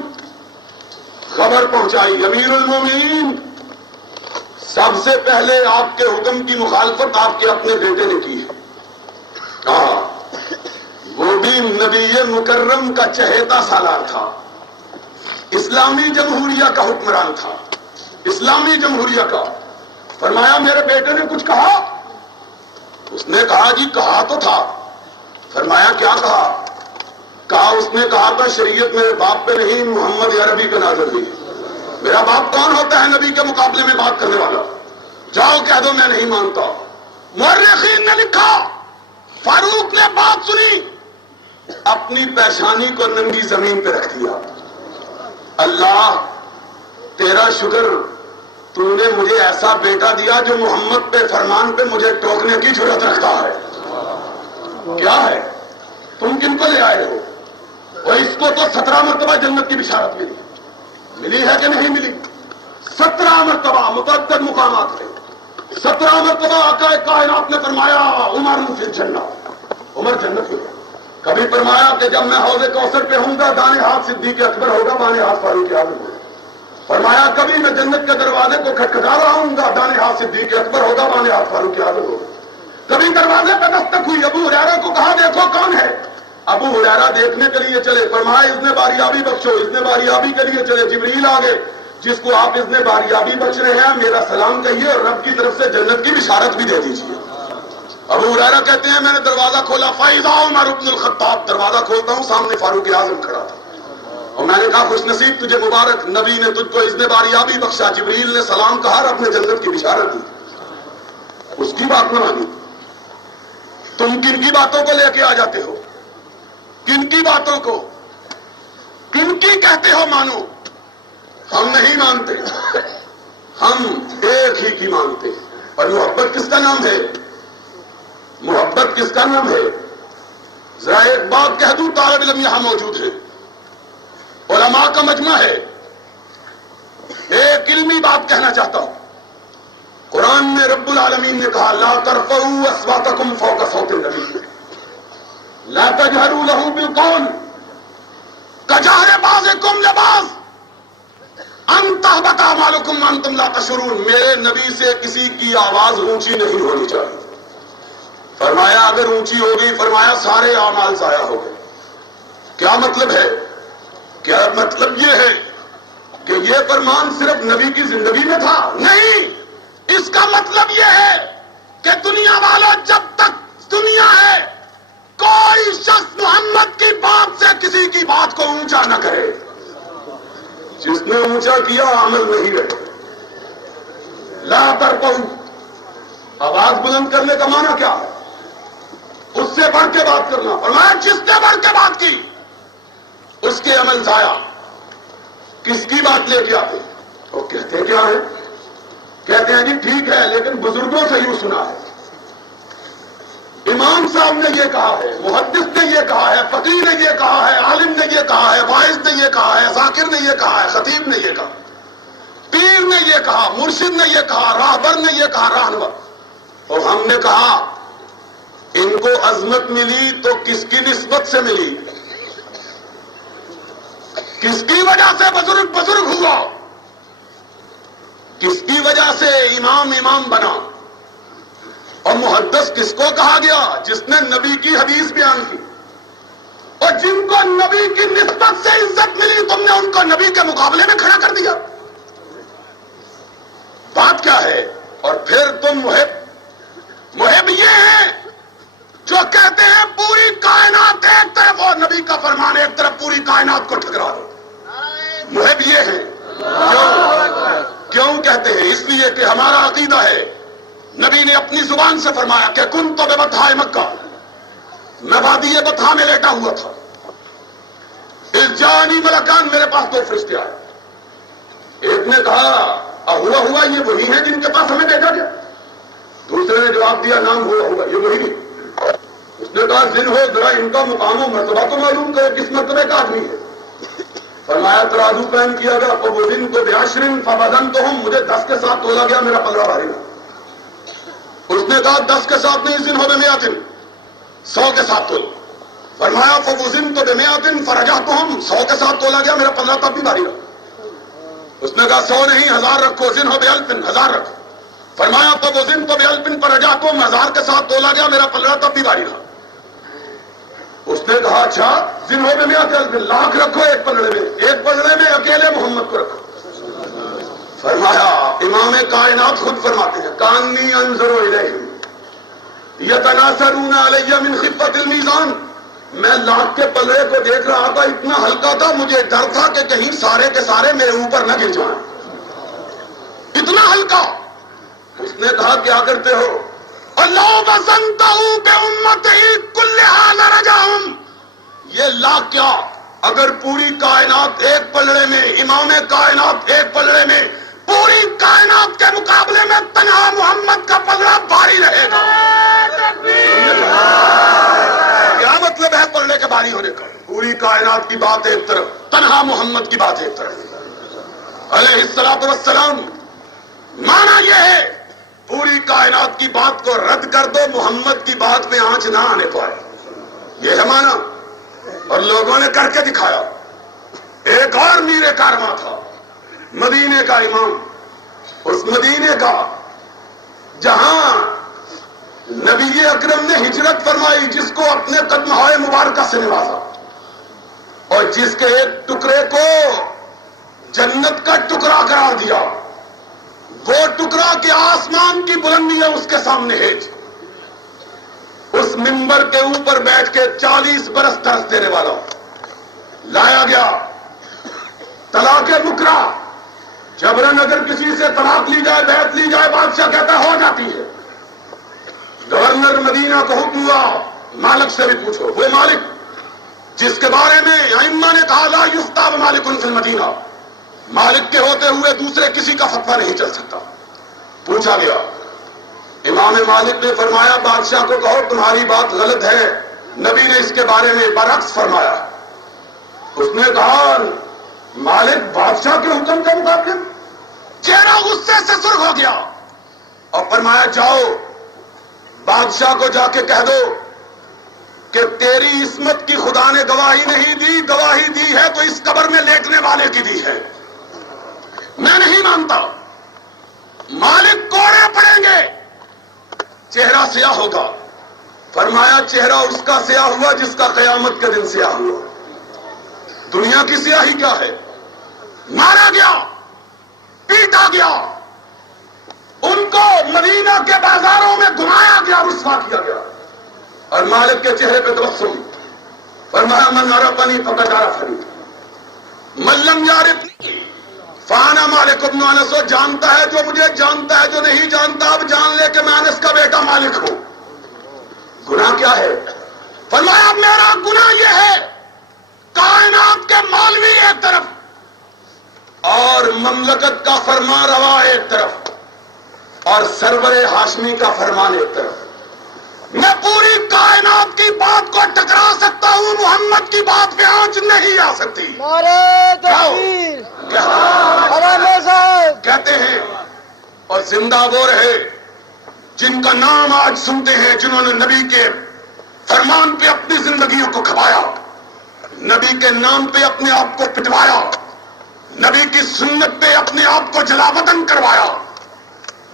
خبر پہنچائی امیر المومنین، سب سے پہلے آپ کے حکم کی مخالفت آپ کے اپنے بیٹے نے کی ہے۔ کہا وہ بھی نبی مکرم کا چہیتا سالار تھا، اسلامی جمہوریہ کا حکمران تھا، اسلامی جمہوریہ کا۔ فرمایا میرے بیٹے نے کچھ کہا؟ اس نے کہا جی کہا تو تھا۔ فرمایا کیا کہا؟ کہا اس نے کہا تھا شریعت میرے باپ پہ نہیں محمد عربی پہ نازل ہوئی۔ میرا باپ کون ہوتا ہے نبی کے مقابلے میں بات کرنے والا؟ جاؤ کہہ دو میں نہیں مانتا۔ مورخین نے لکھا فاروق نے بات سنی، اپنی پیشانی کو ننگی زمین پہ رکھ دیا۔ اللہ تیرا شکر، تو نے مجھے ایسا بیٹا دیا جو محمد پہ فرمان پہ مجھے ٹوکنے کی جرات رکھتا ہے۔ کیا ہے تم کن کو لے آئے ہو؟ اور اس کو تو 17 مرتبہ جنت کی بشارت ملی ہے کہ نہیں ملی؟ 17 مرتبہ متعدد مقامات ہیں، 17 مرتبہ آقا کائنات نے فرمایا عمر فی الجنہ، عمر جنت میں۔ کبھی فرمایا کہ جب میں حوض کوثر پہ ہوں گا دائیں ہاتھ صدیق اکبر ہوگا، بائیں ہاتھ فاروق اعظم ہوگا۔ فرمایا کبھی میں جنت کے دروازے کو کھٹکھٹا رہا ہوں گا، دائیں ہاتھ صدیق اکبر ہوگا، بائیں ہاتھ فاروق اعظم ہوگا۔ کبھی دروازے پہ دستک ہوئی، ابو ہریرہ کو کہا دیکھو کون ہے؟ ابو ہریرہ دیکھنے کے لیے چلے، فرمایا اذن باریابی بخشو، اذن باریابی کے لیے چلے۔ جبریل آگے، جس کو آپ اذن باریابی بخش رہے ہیں میرا سلام کہیے اور رب کی طرف سے جنت کی بشارت بھی دے دیجیے۔ ابو ہریرہ کہتے ہیں میں نے دروازہ کھولا، فَإِذَا عُمَرُ بْنُ الْخَطَّابِ، دروازہ کھولتا ہوں سامنے فاروق اعظم کھڑا تھا، اور میں نے کہا خوش نصیب تجھے مبارک، نبی نے تجھ کو اذن باریابی بخشا، جبریل نے سلام کہا اور اپنے جنت کی بشارت دی۔ اس کی بات نہ مانی، تم کن کی باتوں کو لے کے آ جاتے ہو؟ کن کی باتوں کو، کن کی کہتے ہو مانو؟ ہم نہیں مانتے، ہم ایک ہی کی مانتے ہیں۔ اور محبت کس کا نام ہے؟ محبت کس کا نام ہے؟ ذرا ایک بات کہہ دوں، طالب علم یہاں موجود ہے، علماء کا مجمع ہے، ایک علمی بات کہنا چاہتا ہوں۔ قرآن میں رب العالمین نے کہا لا ترفعوا اصواتکم فوق صوت النبی لا تجہروا له بالقول کجہر بعضکم لبعض ان تحبط اعمالکم وانتم لا تشعرون، میرے نبی سے کسی کی آواز اونچی نہیں ہونی چاہیے۔ فرمایا اگر اونچی ہوگی، فرمایا سارے اعمال ضائع ہو گئے۔ کیا مطلب ہے؟ کیا مطلب یہ ہے کہ یہ فرمان صرف نبی کی زندگی میں تھا؟ نہیں، اس کا مطلب یہ ہے کہ دنیا والا جب تک دنیا ہے کوئی شخص محمد کی بات سے کسی کی بات کو اونچا نہ کرے۔ جس نے اونچا کیا عمل نہیں رہے۔ لا ترفعوا، آواز بلند کرنے کا معنی کیا ہے؟ اس سے بڑھ کے بات کرنا۔ فرمایا جس نے بڑھ کے بات کی اس کے عمل ضائع۔ کس کی بات لے کے آتے؟ وہ کہتے کیا ہے؟ کہتے ہیں جی ٹھیک ہے لیکن بزرگوں سے یوں سنا ہے، امام صاحب نے یہ کہا ہے، محدث نے یہ کہا ہے، فقیہ نے یہ کہا ہے، عالم نے یہ کہا ہے، واعظ نے یہ کہا ہے، ذاکر نے یہ کہا ہے، خطیب نے یہ کہا، پیر نے یہ کہا، مرشد نے یہ کہا، راہبر نے یہ کہا، راہنما۔ اور ہم نے کہا ان کو عظمت ملی تو کس کی نسبت سے ملی؟ کس کی وجہ سے بزرگ بزرگ ہوا؟ کس کی وجہ سے امام امام بنا؟ اور محدث کس کو کہا گیا؟ جس نے نبی کی حدیث بیان کی. اور جن کو نبی کی نسبت سے عزت ملی تم نے ان کو نبی کے مقابلے میں کھڑا کر دیا. بات کیا ہے؟ اور پھر تم محب یہ ہیں جو کہتے ہیں پوری کائنات ایک طرف اور نبی کا فرمان ایک طرف، پوری کائنات کو ٹھکرا دو. محب یہ ہیں. کیوں کہتے ہیں؟ اس لیے کہ ہمارا عقیدہ ہے نبی نے اپنی زبان سے فرمایا کہ کن تو بے بطحائے مکہ، میں وادی بطحا میں لیٹا ہوا تھا، اس جانی ملکان، میرے پاس دو فرشتے آئے. ایک نے کہا ہوا یہ وہی ہیں جن کے پاس ہمیں بھیجا گیا. دوسرے نے جواب دیا نام ہوا یہ وہی نہیں. اس نے کہا زن ہو ذرا ان کا مقام و مرتبہ تو معلوم کرے، کس مرتبے کا آدمی ہے. فرمایا ترازو قائم کیا گیا، وہ دن کو بیاشرین فبدن تو ہم، مجھے 10 کے ساتھ تولا گیا، میرا پلڑا بھاری نہ. اس نے کہا 10 کے ساتھ نہیں، زن ہو بے میاتن، 100 کے ساتھ تول. فرمایا فوزن تو بے میاتن فرجا تو ہم، 100 کے ساتھ تولا گیا، میرا پلڑا تب بھی بھاری نہ. اس نے کہا 100 نہیں 1000 رکھو، زن ہو بے الفن، 1000 رکھو. فرمایا فوزن تو بے الفن فرجا تو ہم، 1000 کے ساتھ تولا گیا، میرا پلڑا تب بھی بھاری نہ. اس نے کہا اچھا زن ہو بے میاتن، 1,00,000 رکھو ایک پلڑے میں، ایک پلڑے میں اکیلے محمد کو رکھو. فرمایا امام کائنات خود فرماتے ہیں کانی انظر الیہم یتناثرون علی من خفت المیزان، میں 1,00,000 کے پلڑے کو دیکھ رہا تھا، اتنا ہلکا تھا، مجھے ڈر تھا کہ کہیں سارے کے سارے میرے اوپر نہ گر جائیں، اتنا ہلکا. اس نے کہا کیا کرتے ہو؟ اللہ وزنتہ بامتہ کلھا لرجعہم، یہ 1,00,000 کیا اگر پوری کائنات ایک پلڑے میں، امام کائنات ایک پلڑے میں، پوری کائنات کے مقابلے میں تنہا محمد کا پلڑا بھاری رہے گا. کیا مطلب ہے پلڑے کے بھاری ہونے کا؟ پوری کائنات کی بات ایک طرف، تنہا محمد کی بات ایک طرف علیہ الصلوۃ والسلام. مانا یہ ہے پوری کائنات کی بات کو رد کر دو، محمد کی بات میں آنچ نہ آنے پائے، یہ ہے مانا. اور لوگوں نے کر کے دکھایا. ایک اور میر کارواں تھا مدینے کا امام، اس مدینے کا جہاں نبی اکرم نے ہجرت فرمائی، جس کو اپنے قدمہائے مبارکہ سے نوازا، اور جس کے ایک ٹکڑے کو جنت کا ٹکڑا قرار دیا، وہ ٹکڑا کہ آسمان کی بلندی ہے اس کے سامنے ہے. اس منبر کے اوپر بیٹھ کے 40 برس درس دینے والا لایا گیا. طلاق مکرہ، جبرن اگر کسی سے طلاق لی جائے، بیعت لی جائے، بادشاہ کہتا ہو جاتی ہے. گورنر مدینہ کو حکم ہوا مالک سے بھی پوچھو، وہ مالک جس کے بارے میں ائمہ نے کہا لا یفتیٰ مالک فی المدینہ، مالک کے ہوتے ہوئے دوسرے کسی کا فتویٰ نہیں چل سکتا. پوچھا گیا، امام مالک نے فرمایا بادشاہ کو کہو تمہاری بات غلط ہے، نبی نے اس کے بارے میں برعکس فرمایا. اس نے کہا مالک بادشاہ کے حکم کے مطابق؟ چہرہ غصے سے سرخ ہو گیا اور فرمایا جاؤ بادشاہ کو جا کے کہہ دو کہ تیری عصمت کی خدا نے گواہی نہیں دی، گواہی دی ہے تو اس قبر میں لیٹنے والے کی دی ہے، میں نہیں مانتا. مالک کوڑے پڑیں گے، چہرہ سیاہ ہوگا. فرمایا چہرہ اس کا سیاہ ہوا جس کا قیامت کے دن سیاہ ہوا. دنیا کی سیاہی کیا ہے؟ مارا گیا، پیٹا گیا، ان کو مدینہ کے بازاروں میں گھمایا گیا، رسوا کیا گیا، اور مالک کے چہرے پہ تبسم. فرمایا من عرفنی فقد عرفنی من لم یعرفنی فانا مالک ابن انس، جانتا ہے جو مجھے جانتا ہے، جو نہیں جانتا اب جان لے کہ میں انس کا بیٹا مالک ہوں. گناہ کیا ہے؟ فرمایا میرا گناہ یہ ہے کائنات کے مولوی ایک طرف اور مملکت کا فرمان روا ایک طرف اور سرور ہاشمی کا فرمان ایک طرف. میں پوری کائنات کی بات کو ٹکرا سکتا ہوں، محمد کی بات پہ آنچ نہیں آ سکتی. نعرہ تکبیر، علامہ صاحب کہتے ہیں اور زندہ وہ رہے جن کا نام آج سنتے ہیں، جنہوں نے نبی کے فرمان پہ اپنی زندگیوں کو کھپایا، نبی کے نام پہ اپنے آپ کو پٹوایا، نبی کی سنت پہ اپنے آپ کو جلا وطن کروایا،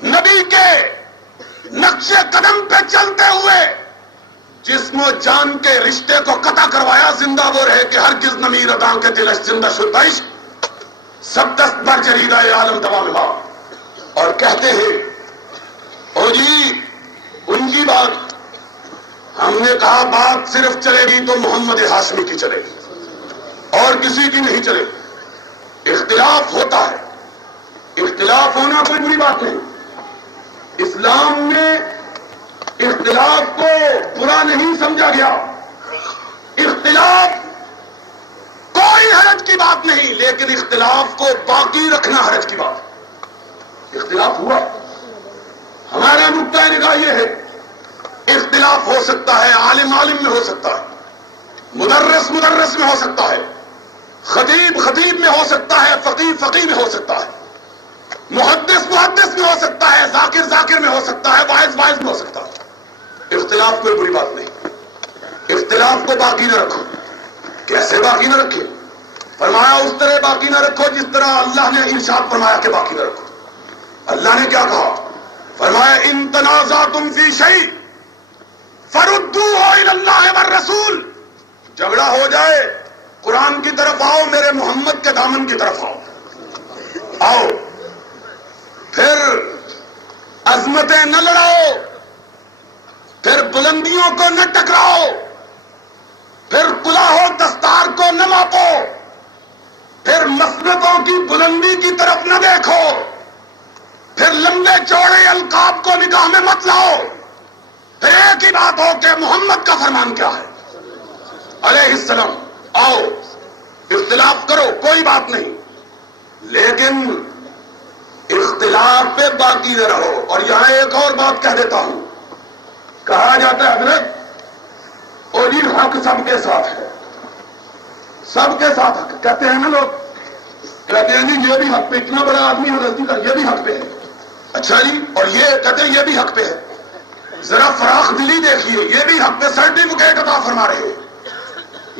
نبی کے نقش قدم پہ چلتے ہوئے جسم و جان کے رشتے کو قطع کروایا، زندہ وہ رہے کہ ہرگز نمی رداں کے دلش زندہ شدائش سب دست بر جریدہ عالم تمام ہوا۔ اور کہتے ہیں او جی ان کی بات، ہم نے کہا بات صرف چلے گی تو محمد ہاشمی کی چلے گی اور کسی کی نہیں چلے گی۔ اختلاف ہوتا ہے، اختلاف ہونا کوئی بری بات نہیں، اسلام میں اختلاف کو برا نہیں سمجھا گیا، اختلاف کوئی حرج کی بات نہیں، لیکن اختلاف کو باقی رکھنا حرج کی بات۔ اختلاف ہوا، ہمارا نقطہ نگاہ یہ ہے اختلاف ہو سکتا ہے، عالم عالم میں ہو سکتا ہے، مدرس مدرس میں ہو سکتا ہے، خطیب خطیب میں ہو سکتا ہے، فقیہ فقیہ میں ہو سکتا ہے، محدث محدث میں ہو سکتا ہے، ذاکر ذاکر میں ہو سکتا ہے، واعظ واعظ میں ہو سکتا ہے۔ اختلاف کوئی بری بات نہیں، اختلاف کو باقی نہ رکھو۔ کیسے باقی نہ رکھے؟ فرمایا اس طرح باقی نہ رکھو جس طرح اللہ نے ارشاد فرمایا کہ باقی نہ رکھو۔ اللہ نے کیا کہا؟ فرمایا ان تنازعتم فی شیء فردوہ الی اللہ والرسول، جھگڑا ہو جائے قرآن کی طرف آؤ، میرے محمد کے دامن کی طرف آؤ، پھر عظمتیں نہ لڑاؤ، پھر بلندیوں کو نہ ٹکراؤ، پھر کلاه و دستار کو نہ ماپو، پھر مسندوں کی بلندی کی طرف نہ دیکھو، پھر لمبے چوڑے القاب کو نگاہ میں مت لاؤ، پھر ایک ہی بات ہو کہ محمد کا فرمان کیا ہے علیہ السلام۔ آؤ اختلاف کرو، کوئی بات نہیں، لیکن اختلاف پہ باقی نہ رہو۔ اور یہاں ایک اور بات کہہ دیتا ہوں، کہا جاتا ہے حضرت اور یہ حق سب کے ساتھ ہے، سب کے ساتھ حق کہتے ہیں نا لوگ، کہتے ہیں جی یہ بھی حق پہ، اتنا بڑا آدمی ہے غلطی کا، یہ بھی حق پہ ہے، اچھا جی، اور یہ کہتے ہیں یہ بھی حق پہ ہے، ذرا فراخ دلی دیکھیے، یہ بھی حق پہ سرٹیفکیٹ عطا فرما رہے ہیں،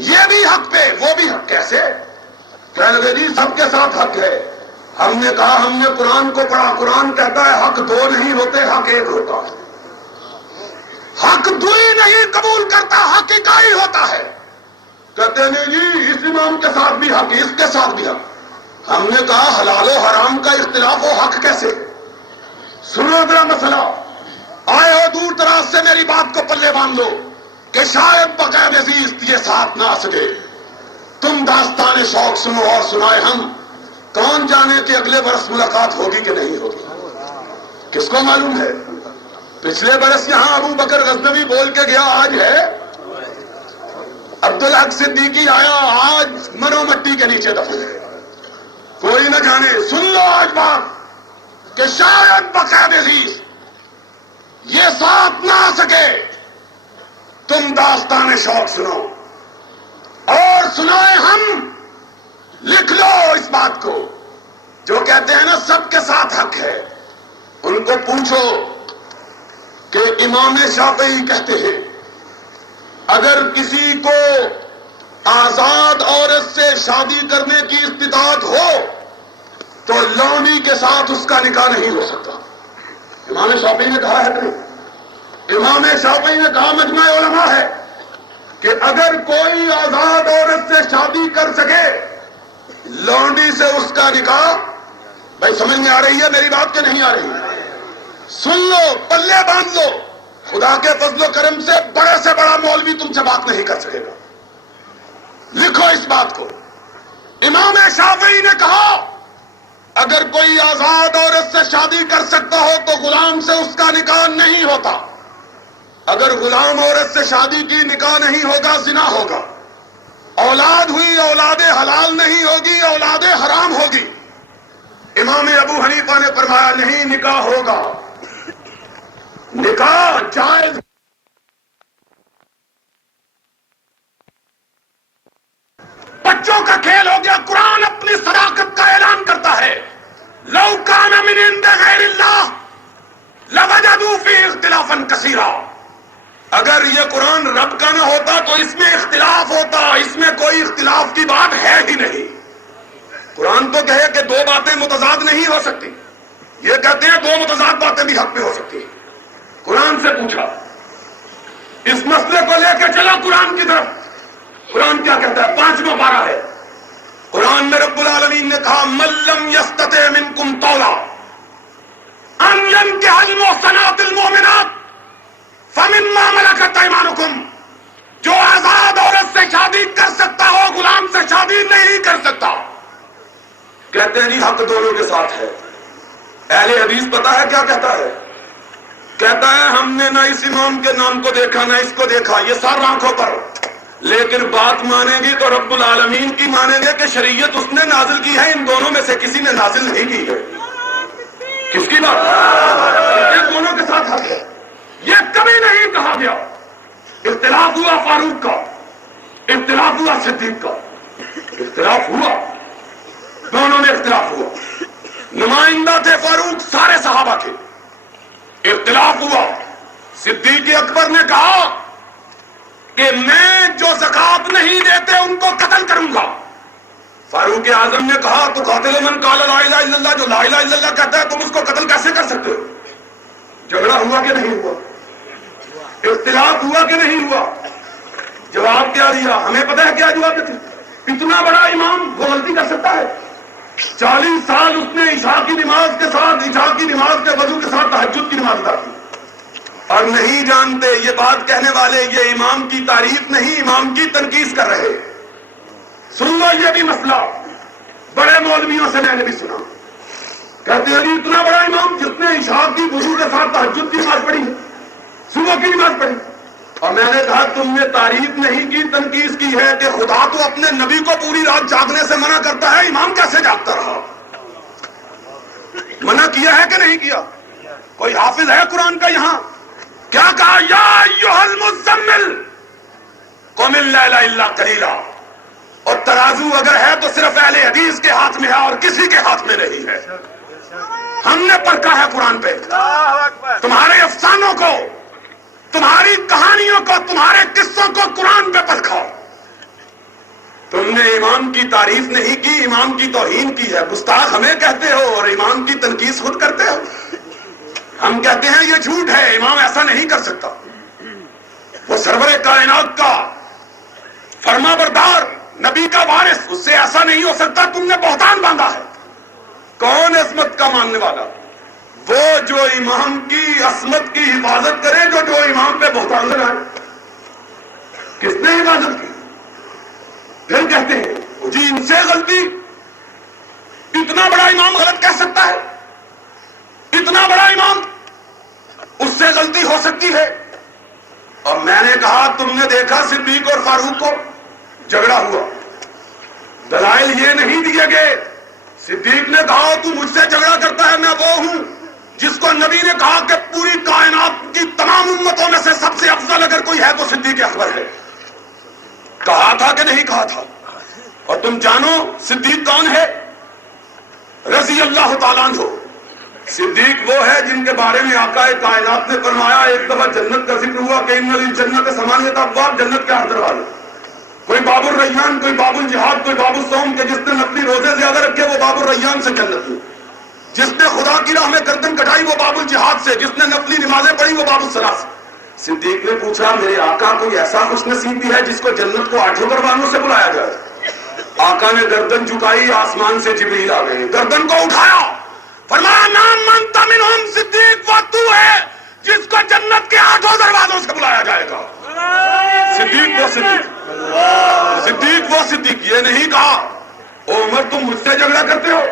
یہ بھی حق پہ وہ بھی حق، کیسے؟ کہنے لگے جی سب کے ساتھ حق ہے۔ ہم نے کہا ہم نے قرآن کو پڑھا، قرآن کہتا ہے حق دو نہیں ہوتے، حق ایک ہوتا ہے، حق دوئی نہیں قبول کرتا، حق ایک ہی ہوتا ہے۔ کہتے ہیں جی اس امام کے ساتھ بھی حق، اس کے ساتھ بھی حق۔ ہم نے کہا حلال و حرام کا اختلاف ہو، حق کیسے؟ سنو ذرا مسئلہ، آئے ہو دور دراز سے، میری بات کو پلے باندھ لو کہ شاید بقید عزیز یہ ساتھ نہ آ سکے۔ تم داستان شوق سنو اور سنائے ہم، کون جانے کہ اگلے برس ملاقات ہوگی کہ نہیں ہوگی، کس کو معلوم ہے؟ پچھلے برس یہاں ابو بکر غزنوی بول کے گیا، آج ہے عبدالحق صدیقی آیا، آج مرو مٹی کے نیچے دفن ہے، کوئی نہ جانے۔ سن لو آج بات کہ شاید بقید عزیز یہ ساتھ نہ آ سکے۔ تم داستان شوق سنو اور سنائے ہم، لکھ لو اس بات کو، جو کہتے ہیں نا سب کے ساتھ حق ہے، ان کو پوچھو کہ امام شافعی کہتے ہیں اگر کسی کو آزاد عورت سے شادی کرنے کی استطاعت ہو تو لونڈی کے ساتھ اس کا نکاح نہیں ہو سکتا۔ امام شافعی نے کہا ہے کہ نہیں؟ امام شافعی نے کہا مجمع علماء ہے کہ اگر کوئی آزاد عورت سے شادی کر سکے لونڈی سے اس کا نکاح، بھائی سمجھ میں آ رہی ہے میری بات کہ نہیں آ رہی؟ سن لو، پلے باندھ لو، خدا کے فضل و کرم سے بڑے سے بڑا مولوی تم سے بات نہیں کر سکے گا۔ لکھو اس بات کو، امام شافعی نے کہا اگر کوئی آزاد عورت سے شادی کر سکتا ہو تو غلام سے اس کا نکاح نہیں ہوتا، اگر غلام عورت سے شادی کی نکاح نہیں ہوگا زنا ہوگا، اولاد ہوئی اولاد حلال نہیں ہوگی، اولاد حرام ہوگی۔ امام ابو حنیفہ نے فرمایا نہیں، نکاح ہوگا، نکاح جائز۔ بچوں کا کھیل ہو گیا، قرآن اپنی صداقت کا اعلان کرتا ہے، لو کان من عند غیر اللہ لوجدوا فیہ اختلافا کثیرا۔ اگر یہ قرآن رب کا نہ تو اس میں اختلاف ہوتا، اس میں کوئی اختلاف کی بات ہے ہی نہیں۔ قرآن تو کہے کہ دو باتیں متضاد نہیں ہو سکتی، یہ کہتے ہیں دو متضاد باتیں بھی حق میں ہو سکتی ہیں۔ قرآن سے پوچھا، اس مسئلے کو لے کے چلا قرآن کی طرف۔ قرآن کیا کہتا ہے؟ 5واں پارہ ہے، قرآن میں رب العالمین نے کہا من لم یستطع منکم طولا ان ينكح المحصنات المؤمنات فمما ملكت ايمانكم، جو آزاد عورت سے شادی کر سکتا ہو غلام سے شادی نہیں کر سکتا۔ کہتے ہیں جی حق دونوں کے ساتھ ہے۔ اہل حدیث پتا ہے کیا کہتا ہے؟ کہتا ہے ہم نے نہ اس امام کے نام کو دیکھا نہ اس کو دیکھا، یہ سر آنکھوں پر، لیکن بات مانیں گی تو رب العالمین کی مانیں گے کہ شریعت اس نے نازل کی ہے، ان دونوں میں سے کسی نے نازل نہیں کی ہے۔ کس کی بات؟ یہ دونوں کے ساتھ حق ہے، یہ کبھی نہیں کہا گیا۔ اختلاف ہوا فاروق کا، اختلاف ہوا صدیق کا، اختلاف ہوا، دونوں میں اختلاف ہوا۔ نمائندہ تھے فاروق سارے صحابہ کے، اختلاف ہوا۔ صدیق اکبر نے کہا کہ میں جو زکات نہیں دیتے ان کو قتل کروں گا۔ فاروق اعظم نے کہا تو قاتل من قال لا الہ الا اللہ، جو لا الہ الا اللہ کہتا ہے تم اس کو قتل کیسے کر سکتے ہو؟ جھگڑا ہوا کہ نہیں ہوا؟ اختلاف ہوا کہ نہیں ہوا؟ جواب کیا دیا؟ ہمیں پتہ ہے کیا جواب دیتے؟ اتنا بڑا امام وہ غلطی کر سکتا ہے؟ 40 سال اس نے عشاء کی نماز کے ساتھ، عشاء کی نماز کے وضو کے ساتھ تہجد کی نماز ادا کی، اور نہیں جانتے یہ بات کہنے والے یہ امام کی تعریف نہیں امام کی تنقیص کر رہے۔ سن لو یہ بھی مسئلہ، بڑے مولویوں سے میں نے بھی سنا، کہتے ہیں جی اتنا بڑا امام جس نے عشاء کی وضو کے ساتھ تہجد کی نماز پڑھی ہے، صبح کی نماز پڑھی، اور میں نے کہا تم نے تعریف نہیں کی تنقیص کی ہے کہ خدا تو اپنے نبی کو پوری رات جاگنے سے منع کرتا ہے، امام کیسے جاگتا رہا؟ منع کیا ہے کہ نہیں کیا؟ کوئی حافظ ہے قرآن کا یہاں؟ کیا کہا؟ یا ایھا المزمل قم اللیل الا قلیلا۔ اور ترازو اگر ہے تو صرف اہل حدیث کے ہاتھ میں ہے اور کسی کے ہاتھ میں نہیں ہے۔ ہم نے پرکھا ہے قرآن پہ، تمہارے افسانوں کو، تمہاری کہانیوں کو، تمہارے قصوں کو قرآن پہ پرکھا۔ تم نے امام کی تعریف نہیں کی، امام کی توہین کی ہے، گستاخ ہمیں کہتے ہو اور امام کی تنقیص خود کرتے ہو۔ ہم کہتے ہیں یہ جھوٹ ہے، امام ایسا نہیں کر سکتا، وہ سرور کائنات کا فرما بردار نبی کا وارث، اس سے ایسا نہیں ہو سکتا، تم نے بہتان باندھا ہے۔ کون عصمت کا ماننے والا؟ وہ جو امام کی عصمت کی حفاظت کرے، جو امام پہ بہتان لگائے۔ کس نے حفاظت کی؟ پھر کہتے ہیں جی ان سے غلطی، اتنا بڑا امام غلط کہہ سکتا ہے، اتنا بڑا امام، اس سے غلطی ہو سکتی ہے۔ اور میں نے کہا تم نے دیکھا صدیق اور فاروق کو جھگڑا ہوا، دلائل یہ نہیں دیے گئے۔ صدیق نے کہا تو مجھ سے جھگڑا کرتا ہے، میں وہ ہوں جس کو نبی نے کہا کہ پوری کائنات کی تمام امتوں میں سے سب سے افضل اگر کوئی ہے تو صدیق اکبر ہے۔ کہا تھا کہ نہیں کہا تھا؟ اور تم جانو صدیق کون ہے؟ رضی اللہ تعالیٰ عنہ۔ صدیق وہ ہے جن کے بارے میں آقا کائنات نے فرمایا، ایک دفعہ جنت کا ذکر ہوا کہ ان للجنت ثمانیۃ ابواب، جنت کے 8 دروازے، کوئی باب الریان، کوئی باب الجہاد، کوئی باب الصوم، کہ جس نے نفلی روزے زیادہ رکھے وہ باب الریان سے جنت میں، جس نے خدا کی راہ میں گردن کٹائی وہ باب الجہاد سے، جس نے نفلی نمازیں پڑھی وہ باب الصلاۃ سے۔ صدیق نے پوچھا میرے آقا کوئی ایسا خوش نصیب بھی ہے جس کو جنت کو 8 دروازوں سے بلایا جائے؟ آقا نے گردن جھکائی، آسمان سے جبریل آ گئے، گردن کو اٹھایا، فرمایا نام منت منہم صدیق، وہ تو ہے جس کو جنت کے 8 دروازوں سے بلایا جائے گا۔ صدیق وہ صدیق، صدیق وہ صدیق۔ یہ نہیں کہا او عمر تم مجھ سے جھگڑا کرتے ہو،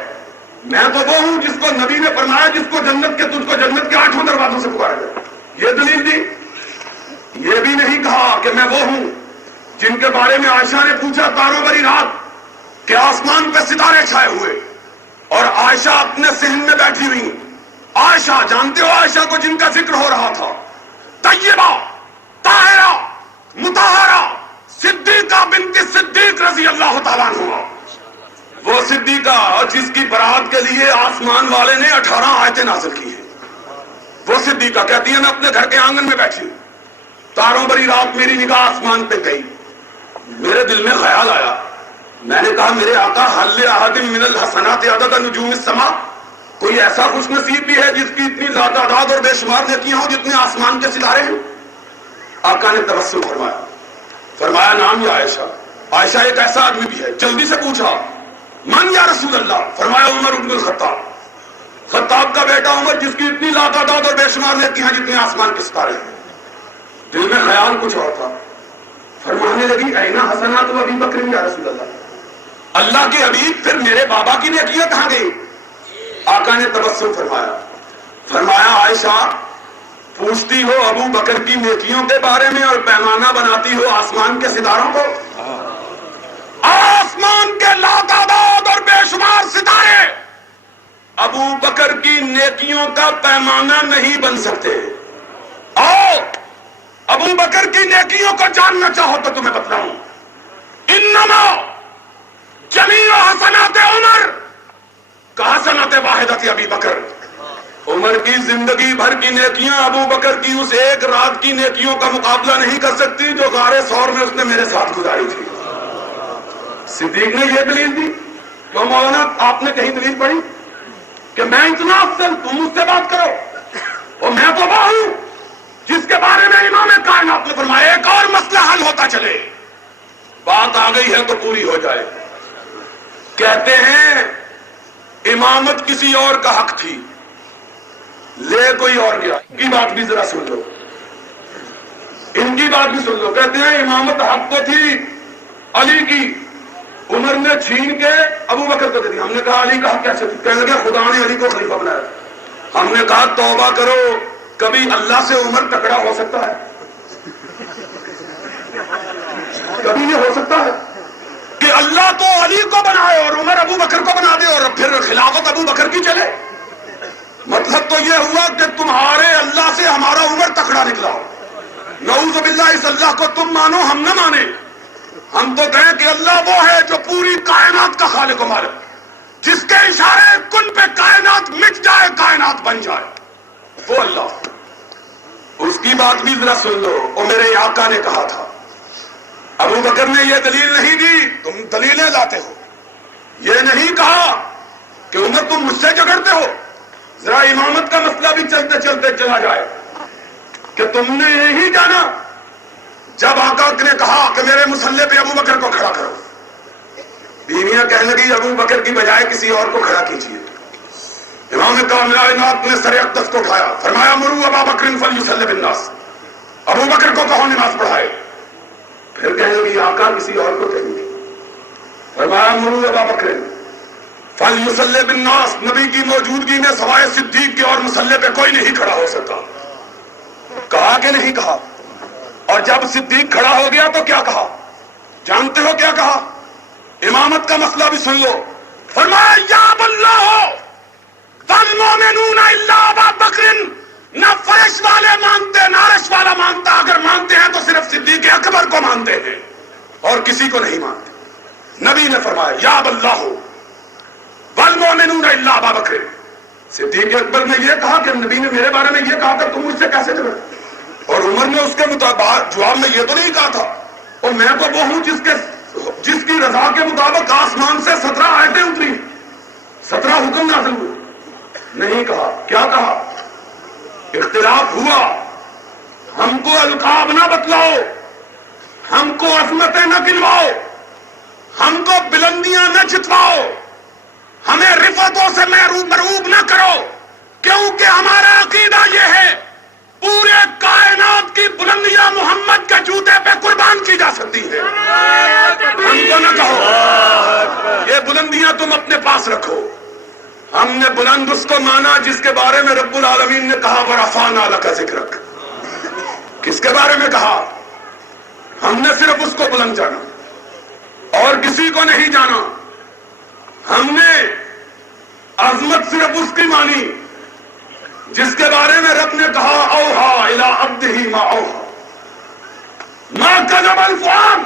میں تو وہ ہوں جس کو نبی نے فرمایا جس کو جنت کے تجھ کو جنت کے 8 دروازوں سے پکارا جائے، یہ دلیل دی۔ یہ بھی نہیں کہا کہ میں وہ ہوں جن کے بارے میں عائشہ نے پوچھا تاروں بھری رات کہ آسمان پہ ستارے چھائے ہوئے اور عائشہ اپنے صحن میں بیٹھی ہوئی۔ عائشہ جانتے ہو عائشہ کو جن کا ذکر ہو رہا تھا، طیبہ، طاہرہ، مطہرہ، صدیقہ بنت صدیق رضی اللہ تعالیٰ عنہ، وہ صدیقہ اور جس کی برات کے لیے آسمان والے نے 18 آیتیں نازل کی ہیں۔ وہ صدیقہ کہتی ہے میں اپنے گھر کے آنگن میں بیٹھی ہوں، تاروں بری رات میری نگاہ آسمان پہ گئی، میرے دل میں خیال آیا، میں نے کہا میرے آقا حل احد من الحسنات عدد نجوم السماء، کوئی ایسا خوش نصیب بھی ہے جس کی اتنی زیادہ تعداد اور بے شمار نیکیاں ہوں جتنے آسمان کے ستارے ہیں؟ آقا نے تبسم فرمایا، فرمایا نام یا عائشہ، عائشہ ایک ایسا آدمی بھی ہے۔ جلدی سے پوچھا من یا رسول اللہ؟ فرمایا عمر بن الخطاب، خطاب کا بیٹا عمر جس کی اتنی لاتعداد اور بے شمار نیکیاں جتنے آسمان کے ستارے ہیں۔ دل میں خیال کچھ اور تھا، فرمانے لگی اینا حسنات ابی بکر یا رسول اللہ، اللہ کے حبیب پھر میرے بابا کی نیکیاں کہاں گئی؟ آقا نے تبسم فرمایا، فرمایا عائشہ پوچھتی ہو ابو بکر کی نیکیوں کے بارے میں اور پیمانہ بناتی ہو آسمان کے ستاروں کو؟ آسمان کے لاتعداد اور بے شمار ستارے ابو بکر کی نیکیوں کا پیمانہ نہیں بن سکتے۔ آؤ ابو بکر کی نیکیوں کو جاننا چاہو تو تمہیں بتلاؤں، انما جمیع حسنات عمر کحسنات واحدۃ ابی بکر، عمر کی زندگی بھر کی نیکیاں ابو بکر کی اس ایک رات کی نیکیوں کا مقابلہ نہیں کر سکتی جو غار ثور میں اس نے میرے ساتھ گزاری تھی۔ صدیق نے یہ دلیل دی، کیوں مولانا آپ نے کہیں دلیل پڑھی کہ میں اتنا افضل تم مجھ سے بات کرو، اور میں تو وہ ہوں جس کے بارے میں امام کائنات نے فرمایا ایک اور مسئلہ حل ہوتا چلے، بات آ گئی ہے تو پوری ہو جائے۔ کہتے ہیں امامت کسی اور کا حق تھی، لے کوئی اور گیا۔ ان کی بات بھی ذرا سن لو، ان کی بات بھی سن لو۔ کہتے ہیں امامت حق تو تھی علی کی، عمر نے چھین کے ابو بکر کو دے دی۔ ہم نے کہا علی کا حق کیسے؟ کہنے لگے خدا نے علی کو خلیفہ بنایا۔ ہم نے کہا توبہ کرو، کبھی اللہ سے عمر تکڑا ہو سکتا ہے؟ کبھی نہیں ہو سکتا ہے کہ اللہ تو علی کو بنائے اور عمر ابو بکر کو بنا دے اور پھر خلافت ابو بکر کی چلے۔ مطلب تو یہ ہوا کہ تمہارے اللہ سے ہمارا عمر تکڑا نکلا۔ نعوذ باللہ، اس اللہ کو تم مانو ہم نہ مانے۔ ہم تو کہیں کہ اللہ وہ ہے جو پوری کائنات کا خالق و مالک، جس کے اشارے کن پہ کائنات مٹ جائے کائنات بن جائے، وہ اللہ۔ اس کی بات بھی ذرا سن لو۔ اور میرے آقا نے کہا تھا، ابو بکر نے یہ دلیل نہیں دی، تم دلیلیں لاتے ہو۔ یہ نہیں کہا کہ عمر تم مجھ سے جھگڑتے ہو، ذرا امامت کا مسئلہ بھی چلتے چلتے چلا جائے کہ تم نے یہی جانا جب آقا نے کہا کہ میرے مصلی پہ ابو بکر کو کھڑا کرو، بیویاں کہنے لگی ابو بکر کی بجائے کسی اور کو کھڑا کیجیے۔ امام کائنات نے سر اقدس کو اٹھایا، فرمایا مروا ابا بکر فلیصلی بالناس، ابو بکر کو کہو نماز پڑھائے۔ پھر کہنے لگی آقا کسی اور کو کہیں گے، فرمایا مروا ابا بکر فلیصلی بالناس، نبی کی موجودگی میں سوائے صدیق کے اور مصلی پہ کوئی نہیں کھڑا ہو سکتا۔ کہا کہ نہیں کہا؟ اور جب صدیق کھڑا ہو گیا تو کیا کہا؟ جانتے ہو کیا کہا؟ امامت کا مسئلہ بھی سن لو۔ فرمایا یا اللہ والمؤمنون الا ابا بکر، نہ فرش والے مانتے نہ عرش والا مانتا، اگر مانتے ہیں تو صرف صدیق اکبر کو مانتے ہیں اور کسی کو نہیں مانتے۔ نبی نے فرمایا یا اللہ والمؤمنون الا ابا بکر، صدیق اکبر نے یہ کہا کہ نبی نے میرے بارے میں یہ کہا تھا، تم مجھ سے کیسے جھگڑے؟ اور عمر نے اس کے مطابق جواب میں یہ تو نہیں کہا تھا، اور میں تو وہ ہوں جس کی رضا کے مطابق آسمان سے 17 آیتیں اتری، 17 حکم نازل ہوئے۔ نہیں کہا، کیا کہا؟ اختلاف ہوا، ہم کو القاب نہ بتلاؤ، ہم کو عظمتیں نہ گنواؤ، ہم کو بلندیاں نہ جتواؤ، ہمیں رفتوں سے مروب نہ کرو، کیونکہ ہمارا عقیدہ یہ ہے پورے کائنات کی بلندیاں محمد کے جوتے پہ قربان کی جا سکتی ہیں۔ ہم کو نہ کہو یہ بلندیاں تم اپنے پاس رکھو۔ ہم نے بلند اس کو مانا جس کے بارے میں رب العالمین نے کہا ورفعنا لک ذکرک۔ کس کے بارے میں کہا؟ ہم نے صرف اس کو بلند جانا اور کسی کو نہیں جانا۔ ہم نے عظمت صرف اس کی مانی جس کے بارے میں رب نے کہا اوحا الی عبدہ ما اوحا ما کذب الفؤاد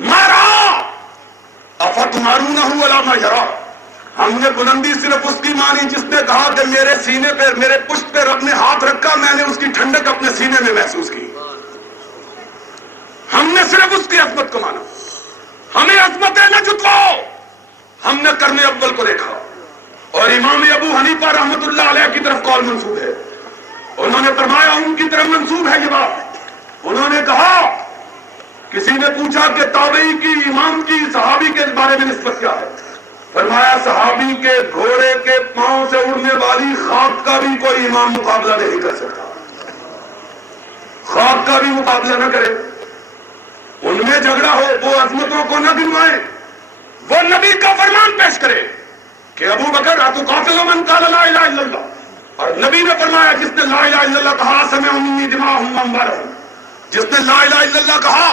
ما رأى افتمارونہ علی ما یری۔ ہم نے بلندی صرف اس کی مانی جس نے کہا کہ میرے سینے پہ، میرے پشت پہ رب نے ہاتھ رکھا، میں نے اس کی ٹھنڈک اپنے سینے میں محسوس کی۔ اس کی عظمت کو مانا. ہمیں عظمتیں نہ جتواؤ. ہم نے کرنے اول کو دیکھا اور امام ابو حنیفہ رحمۃ اللہ علیہ کی طرف قول منسوب ہے. انہوں نے فرمایا ان کی طرف منسوب ہے یہ بات. انہوں نے کہا کسی نے پوچھا کہ تابعی کی امام کی صحابی کے بارے میں نسبت کیا ہے؟ فرمایا صحابی کے گھوڑے کے پاؤں سے اڑنے والی خاک کا بھی کوئی امام مقابلہ نہیں کر سکتا. خاک کا بھی مقابلہ نہ کرے. ان میں جھگڑا ہو وہ عظمتوں کو نہ گنوائے. وہ نبی کا فرمان پیش کرے کہ ابو بکر اتقاتل من قال لا الہ الا اللہ. اور نبی نے فرمایا جس نے لا الہ الا اللہ کہا سمع منی دماءہم واموالہم. جس نے لا الہ الا اللہ کہا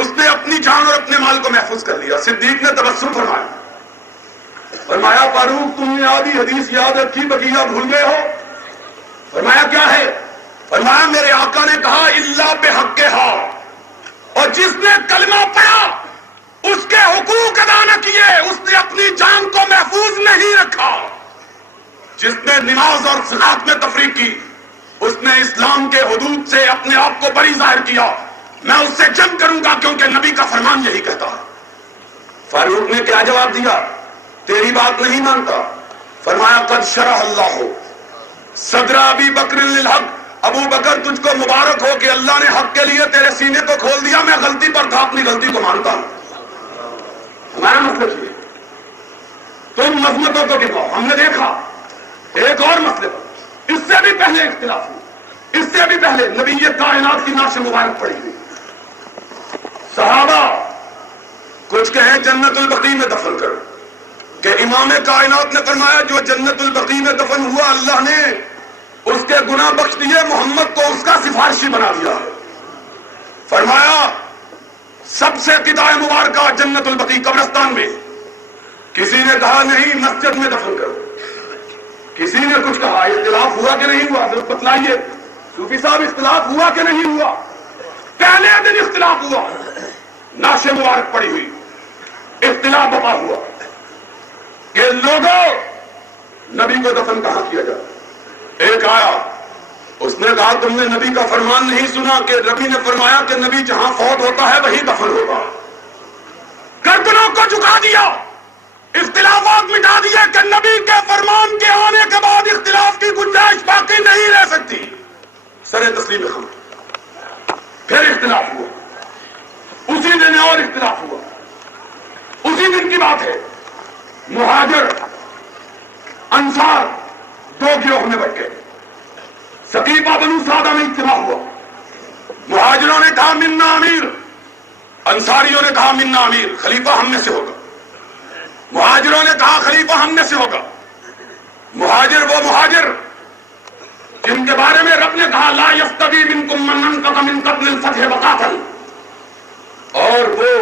اس نے اپنی جان اور اپنے مال کو محفوظ کر لیا. صدیق نے تبسم فرمایا. فرمایا فاروق تم نے آدھی حدیث یاد رکھی بقیہ بھول گئے ہو. فرمایا کیا ہے؟ فرمایا میرے آقا نے کہا الا بحقھا. اور جس نے کلمہ پڑھا اس کے حقوق ادا نہ کیے اس نے اپنی جان کو محفوظ نہیں رکھا. جس نے نماز اور صلاۃ میں تفریق کی اس نے اسلام کے حدود سے اپنے آپ کو بری ظاہر کیا. میں اس سے جنگ کروں گا کیونکہ نبی کا فرمان یہی کہتا ہے. فاروق نے کیا جواب دیا؟ تیری بات نہیں مانتا. فرمایا قد شرح اللہ صدر ابی بکر للحق. ابو بکر تجھ کو مبارک ہو کہ اللہ نے حق کے لیے تیرے سینے کو کھول دیا. میں غلطی پر تھا اپنی غلطی کو مانتا ہوں. ہمارا مسئلہ یہ تم عظمتوں کو دکھاؤ. ہم نے دیکھا ایک اور مسئلے پر اس سے بھی پہلے اختلاف ہوئی. اس سے بھی پہلے نبی کائنات کی نعش مبارک پڑی ہوئی. صحابہ کچھ کہیں جنت البقیع میں دفن کرو کہ امام کائنات نے فرمایا جو جنت البقیع میں دفن ہوا اللہ نے اس کے گناہ بخش دیے. محمد کو اس کا سفارشی بنا دیا. فرمایا سب سے قطع مبارکہ جنت البقیع قبرستان میں. کسی نے کہا نہیں مسجد میں دفن کرو. کسی نے کچھ کہا. اختلاف ہوا کہ نہیں ہوا؟ ضرور بتلائیے صوفی صاحب اختلاف ہوا کہ نہیں ہوا؟ پہلے دن اختلاف ہوا. نعش مبارک پڑی ہوئی. اختلاف بپا ہوا کہ لوگوں نبی کو دفن کہاں کیا جائے. ایک آیا اس نے کہا تم نے نبی کا فرمان نہیں سنا کہ نبی نے فرمایا کہ نبی جہاں فوت ہوتا ہے وہی دفن ہوگا. گردنوں کو جھکا دیا. اختلافات مٹا دیے کہ نبی کے فرمان کے آنے کے بعد اختلاف کی گنجائش باقی نہیں رہ سکتی. سر تسلیم خم. پھر اختلاف ہوا. اسی دن اور اختلاف ہوا. اسی دن کی بات ہے. مہاجر انصار دو گروہ میں بٹ گئے. سقیفہ بنو سعدہ میں اجتماع ہوا. مہاجروں نے کہا منا امیر. انصاریوں نے کہا منا امیر. خلیفہ ہم میں سے ہوگا. مہاجروں نے کہا خلیفہ ہم میں سے ہوگا. مہاجر وہ مہاجر جن کے بارے میں رب نے کہا لا یستوی منکم من انفق من قبل الفتح وقاتل. اور وہ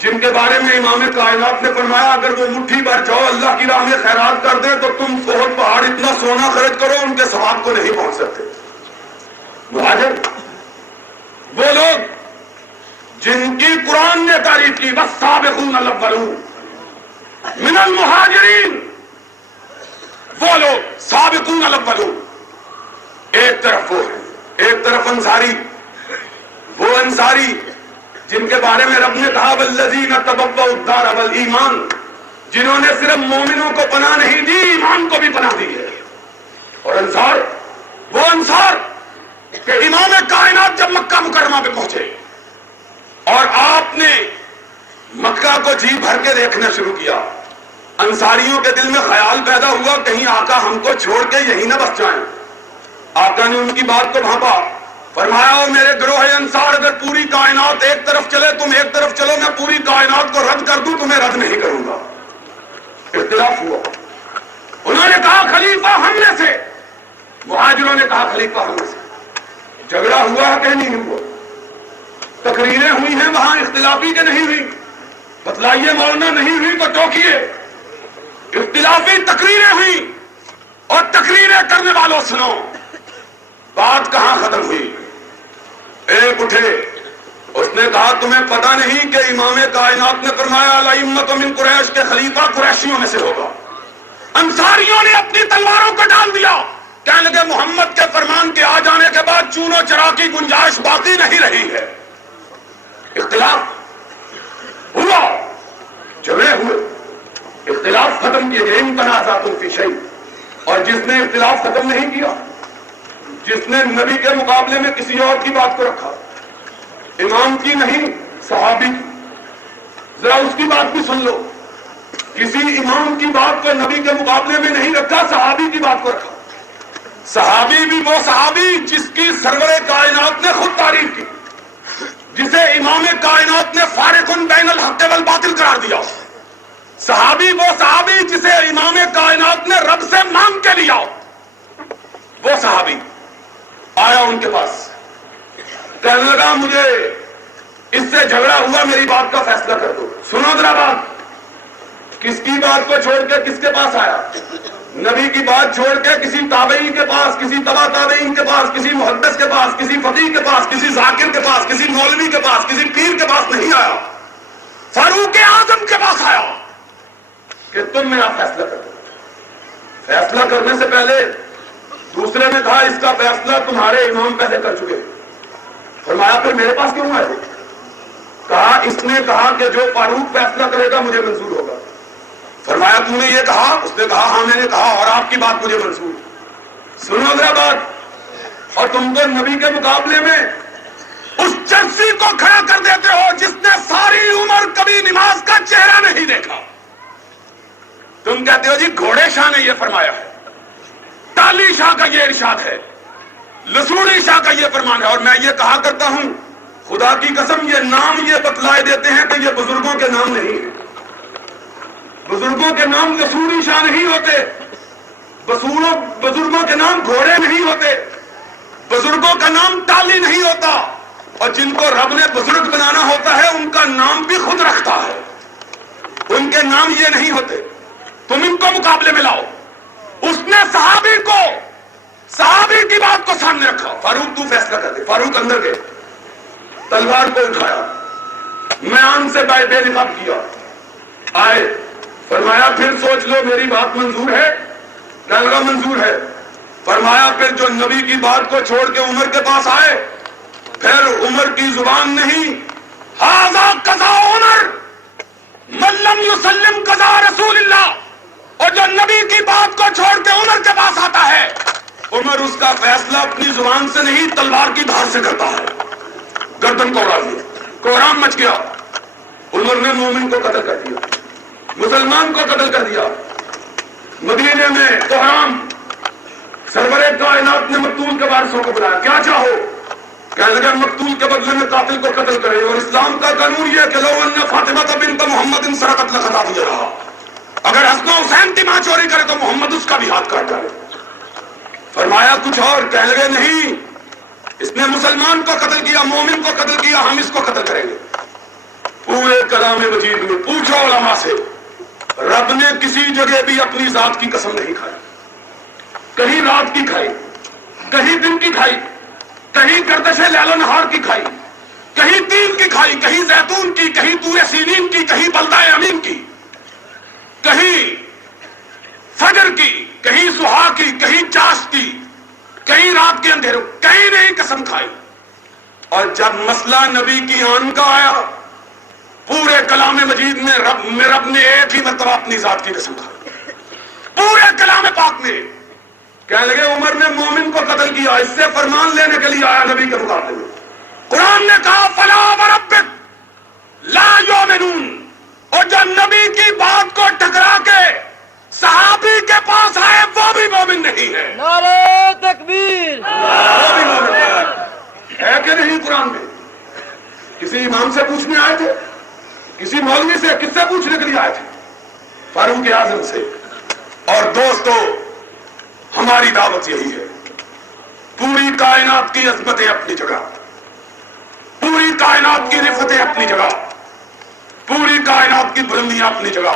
جن کے بارے میں امام کائنات نے فرمایا اگر وہ مٹھی بھر جاؤ اللہ کی راہ میں خیرات کر دیں تو تم بہت پہاڑ اتنا سونا خرچ کرو ان کے ثواب کو نہیں پہنچ سکتے. مہاجر وہ لوگ جن کی قرآن نے تعریف کی والسابقون الاولون من المہاجرین. وہ لوگ سابقون الاولون. ایک طرف وہ ہے ایک طرف انصاری. وہ انصاری جن کے بارے میں رب نے کہا والذین تبوؤا الدار والایمان. جنہوں نے صرف مومنوں کو پناہ نہیں دی ایمان کو بھی پناہ دی ہے. اور انصار وہ انصار کہ امام کائنات جب مکہ مکرمہ پہ پہنچے اور آپ نے مکہ کو جی بھر کے دیکھنا شروع کیا. انصاریوں کے دل میں خیال پیدا ہوا کہیں آقا ہم کو چھوڑ کے یہی نہ بس جائیں. آقا نے ان کی بات کو بھانپا. فرمایا میرے گروہ انصار اگر پوری کائنات ایک طرف چلے تم ایک طرف چلو میں پوری کائنات کو رد کر دوں تمہیں رد نہیں کروں گا. اختلاف ہوا. انہوں نے کہا خلیفہ ہم میں سے. مہاجروں نے کہا خلیفہ ہم میں سے. جھگڑا ہوا کہ نہیں ہوا؟ تقریریں ہوئی ہیں وہاں اختلافی کہ نہیں ہوئی؟ بتلائیے مولانا. نہیں ہوئی تو ٹوکیے. اختلافی تقریریں ہوئی اور تقریریں کرنے والوں سنو. بات کہاں ختم ہوئی؟ ایک اٹھے اس نے کہا تمہیں پتہ نہیں کہ امام کائنات نے فرمایا الائمۃ من قریش کے خلیفہ قریشیوں میں سے ہوگا. انصاریوں نے اپنی تلواروں کو ڈال دیا. کہنے لگے محمد کے فرمان کے آ جانے کے بعد چون و چرا کی گنجائش باقی نہیں رہی ہے. ان تنازعتم فی شیء، اور جس نے اختلاف ختم نہیں کیا، جس نے نبی کے مقابلے میں کسی اور کی بات کو رکھا، امام کی نہیں صحابی کی، ذرا اس کی بات بھی سن لو، کسی امام کی بات کو نبی کے مقابلے میں نہیں رکھا، صحابی کی بات کو رکھا۔ صحابی بھی وہ صحابی جس کی سرور کائنات نے خود تعریف کی، جسے امام کائنات نے فارق بین الحق والباطل قرار دیا۔ صحابی وہ صحابی جسے امام کائنات نے رب سے مانگ کے لیا، وہ صحابی آیا ان کے پاس، کہنے لگا مجھے اس سے جھگڑا ہوا، میری بات کا فیصلہ کر دو۔ سنو ذرا بات، کس کی بات کو چھوڑ کے کس کے پاس آیا؟ نبی کی بات چھوڑ کے کسی تابعی کے پاس، کسی تبع تابعین کے پاس، کسی محدث کے پاس، کسی فقیہ کے پاس، کسی ذاکر کے پاس، کسی مولوی کے پاس، کسی پیر کے پاس نہیں آیا، فاروق اعظم کے پاس آیا کہ تم میرا فیصلہ کر دو۔ فیصلہ کرنے سے پہلے دوسرے نے کہا اس کا فیصلہ تمہارے امام پہلے کر چکے۔ فرمایا پھر میرے پاس کیوں آئے؟ کہا اس نے کہا کہ جو فاروق فیصلہ کرے گا مجھے منظور ہوگا۔ فرمایا تم نے یہ کہا؟ اس نے کہا ہاں میں نے کہا، اور آپ کی بات مجھے منظور۔ سنو ذرا بات، اور تم تو نبی کے مقابلے میں اس چرسی کو کھڑا کر دیتے ہو جس نے ساری عمر کبھی نماز کا چہرہ نہیں دیکھا۔ تم کہتے ہو جی گھوڑے شاہ نے یہ فرمایا ہے، ٹالی شاہ کا یہ ارشاد ہے، لسوڑی شاہ کا یہ فرمان ہے، اور میں یہ کہا کرتا ہوں خدا کی قسم یہ نام یہ بتلائے دیتے ہیں کہ یہ بزرگوں کے نام نہیں ہیں۔ بزرگوں کے نام لسوڑی شاہ نہیں ہوتے، بزرگوں کے نام گھوڑے نہیں ہوتے، بزرگوں کا نام ٹالی نہیں ہوتا، اور جن کو رب نے بزرگ بنانا ہوتا ہے ان کا نام بھی خود رکھتا ہے، ان کے نام یہ نہیں ہوتے۔ تم ان کو مقابلے میں لاؤ۔ اس نے صحابی کی بات کو سامنے رکھا، فاروق تو فیصلہ کر دے۔ فاروق اندر گئے، تلوار کو اٹھایا، میان سے بے نقاب کیا، آئے، فرمایا پھر سوچ لو میری بات منظور ہے؟ کہنے لگا منظور ہے۔ فرمایا پھر جو نبی کی بات کو چھوڑ کے عمر کے پاس آئے، پھر عمر کی زبان نہیں، ھذا قضا عمر من لم یسلم قضا رسول اللہ، اور جو نبی کی بات کو چھوڑ کے عمر کے پاس آتا ہے، عمر اس کا فیصلہ اپنی زبان سے نہیں تلوار کی دھار سے کرتا ہے۔ گردن کو اڑا دیا، کوہرام مچ گیا، عمر نے مومن کو قتل کر دیا، مسلمان کو قتل کر دیا۔ مدینے میں کوہرام، سرور کائنات نے مقتول کے وارثوں کو بلایا، کیا چاہو؟ کہنے لگا مقتول کے بدلے میں قاتل کو قتل کرے، اور اسلام کا قانون یہ کہ لو ان فاطمہ بنت محمد سرقت لخطا دیا رہا، اگر حسن و حسین کی ماں چوری کرے تو محمد اس کا بھی ہاتھ کاٹ ڈالے۔ فرمایا کچھ اور؟ کہنے لگے نہیں، اس نے مسلمان کو قتل کیا، مومن کو قتل کیا، ہم اس کو قتل کریں گے۔ پورے کلام مجید میں پوچھو علماء سے، رب نے کسی جگہ بھی اپنی ذات کی قسم نہیں کھائی، کہیں رات کی کھائی، کہیں دن کی کھائی، کہیں گردش لیل و نہار کی کھائی، کہیں تین کی کھائی، کہیں زیتون کی، کہیں طور سینین کی، کہیں بلدہ امین کی، کہیں فجر کی، کہیں سہا کی، کہیں چاشت کی، کہیں رات کے اندھیروں، کہیں نہیں قسم کھائی۔ اور جب مسئلہ نبی کی آن کا آیا، پورے کلام مجید میں رب نے ایک ہی مرتبہ اپنی ذات کی قسم کھائی، پورے کلام پاک میں۔ کہنے لگے عمر نے مومن کو قتل کیا، اس سے فرمان لینے کے لیے آیا نبی کے مقابلے میں۔ قرآن نے کہا فلا وربک لا یؤمنون، اور جو نبی کی بات کو ٹکرا کے صحابی کے پاس آئے وہ بھی مومن نہیں ہے۔ نعرہ تکبیر! وہ بھی مومن ہے کہ نہیں؟ قرآن میں کسی امام سے پوچھنے آئے تھے، کسی مولوی سے، کس سے پوچھنے کے لیے آئے تھے؟ فاروق اعظم سے۔ اور دوستو ہماری دعوت یہی ہے، پوری کائنات کی عظمتیں اپنی جگہ، پوری کائنات کی رفتیں اپنی جگہ، پوری کائنات کی بلندیاں اپنی جگہ،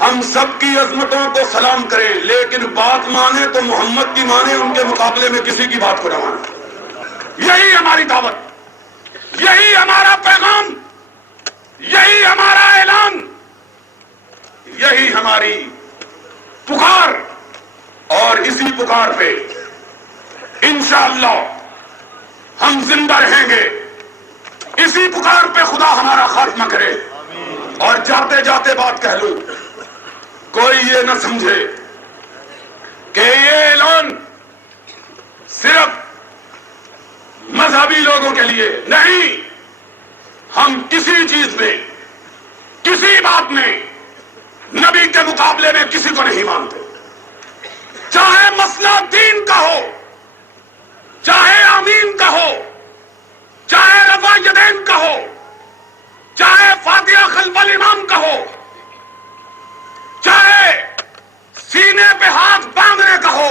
ہم سب کی عظمتوں کو سلام کریں، لیکن بات مانے تو محمد کی مانے، ان کے مقابلے میں کسی کی بات کو نہ مانے۔ یہی ہماری دعوت، یہی ہمارا پیغام، یہی ہمارا اعلان، یہی ہماری پکار، اور اسی پکار پہ انشاءاللہ ہم زندہ رہیں گے۔ اسی پکار پہ خدا ہمارا خاتمہ کرے۔ اور جاتے جاتے بات کہہ لوں، کوئی یہ نہ سمجھے کہ یہ اعلان صرف مذہبی لوگوں کے لیے نہیں. ہم کسی چیز میں، کسی بات میں نبی کے مقابلے میں کسی کو نہیں مانتے. چاہے مسئلہ دین کا ہو، چاہے آمین کا ہو، چاہے رفع یدین کا ہو، چاہے فاتحہ خلف الامام کا ہو، چاہے سینے پہ ہاتھ باندھنے کا ہو،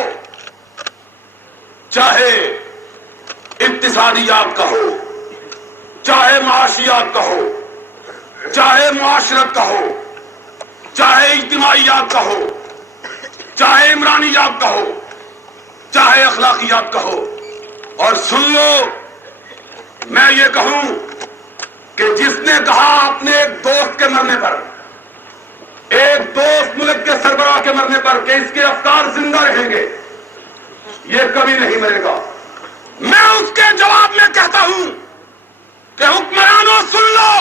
چاہے اقتصادیات کا ہو، چاہے معاشیات کا ہو، چاہے معاشرت کا ہو، چاہے اجتماعیات کا ہو، چاہے عمرانیات کا ہو، چاہے اخلاقیات کا ہو. اور سن لو، میں یہ کہوں کہ جس نے کہا اپنے ایک دوست کے مرنے پر، ایک دوست ملک کے سربراہ کے مرنے پر کہ اس کے افکار زندہ رہیں گے، یہ کبھی نہیں مرے گا. میں اس کے جواب میں کہتا ہوں کہ حکمرانوں سن لو،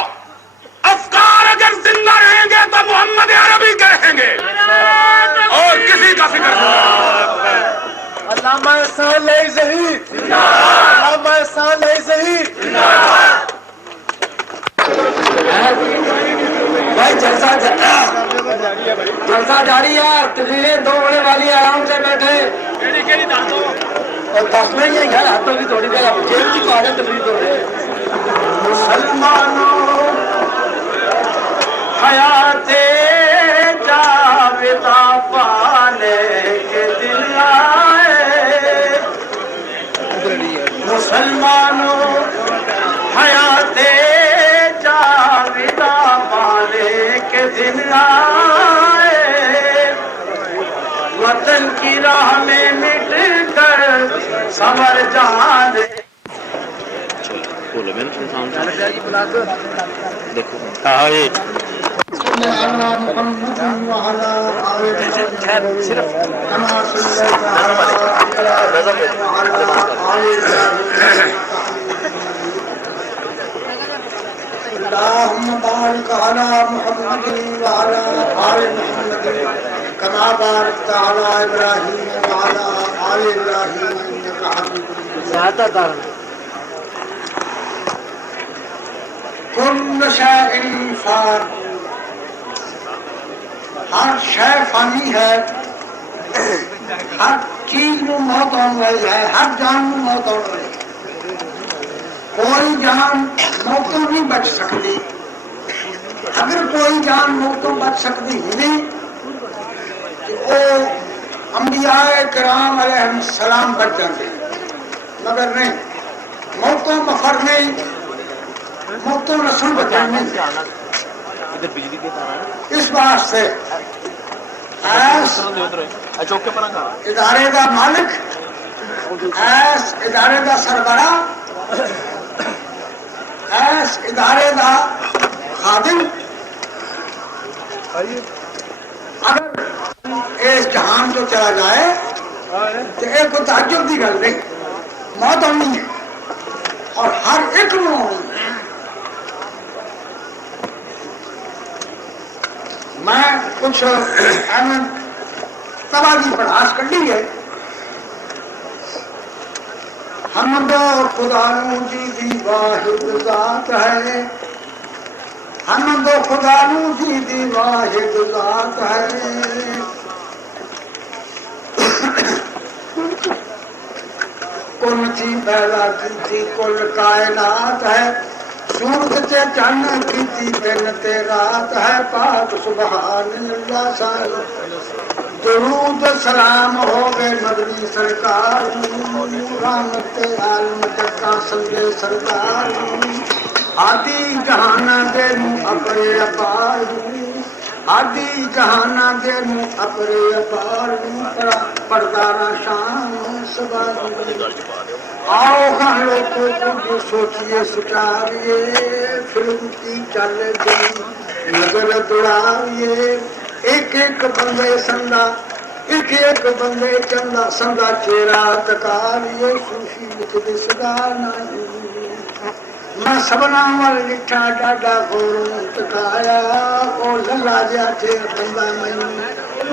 افکار اگر زندہ رہیں گے تو محمد عربی کے رہیں گے اور کسی کا فکر نہیں. علامہ صالح ظہیر، علامہ صالح ظہیر. بھائی جلسہ جاری ہے، تقریریں 2 ہونے والی ہے، آرام سے بیٹھے. اور 10 میں یہ گھر ہاتھوں کی تھوڑی دیر جیل کی کہا ہے تقریر کر رہے ہیں. مسلمانوں حیات جاویدہ پانے کے دن آئے، مسلمانوں حیات جاویدہ پانے کے دن آئے، وطن کی راہ میں مٹ کر سمر جانے. اللهم بارك على محمد وعلى آل محمد كما باركت على إبراهيم وعلى آل إبراهيم إنك حميد مجيد. كل شيء فان، ہر شے فانی ہے، ہر چیز میں موت آنے والی ہے، ہر جان میں موت آنے والی ہے. کوئی جان موتوں نہیں بچ سکتی. اگر کوئی جان موتوں بچ سکتی ہی نہیں تو وہ انبیاء کرام علیہ السلام بچ جاتے، مگر نہیں، موتوں مفر نہیں، موتوں رسول بچا نہیں. اس واسطے ایس ادارے کا مالک، ایس ادارے کا سربراہ، ایس ادارے کا خادم اگر اس جہان تو چلا جائے تو ایک کو تعجب کی گل نہیں، موت ہونی ہے اور ہر ایک نو ہونی ہے. میں کچھ احمد تباہ کی پڑھاس کر لی ہے. حمد خدا نو جی دی واحد ذات ہے، حمد خدا نو جی دی واحد ذات ہے. کل تھی پیدا کی کل کائنات ہے، سورج تے چن کی دن تے رات ہے. پاک سبحان اللہ سال درود سلام ہوگے مدنی سرکار، رحمت عالم جگہ سنگے سردار، آدی جہانا دے اپنے اپار، آدی جہانا دے اپنے اپار، پردارا شان سبار. آؤ ہم لوگ کو سوچیے سچاریے، فلم کی چل گئی نظر دوڑاویے. ایک ایک بندے سندا، ایک ایک بندے چندا سندا چہرہ تکاویے. صوفی لکھتے سدا نہیں، میں سبنا وال لکھا ڈاڈا گوروں تکایا، او للا جا چہر بندہ مینوں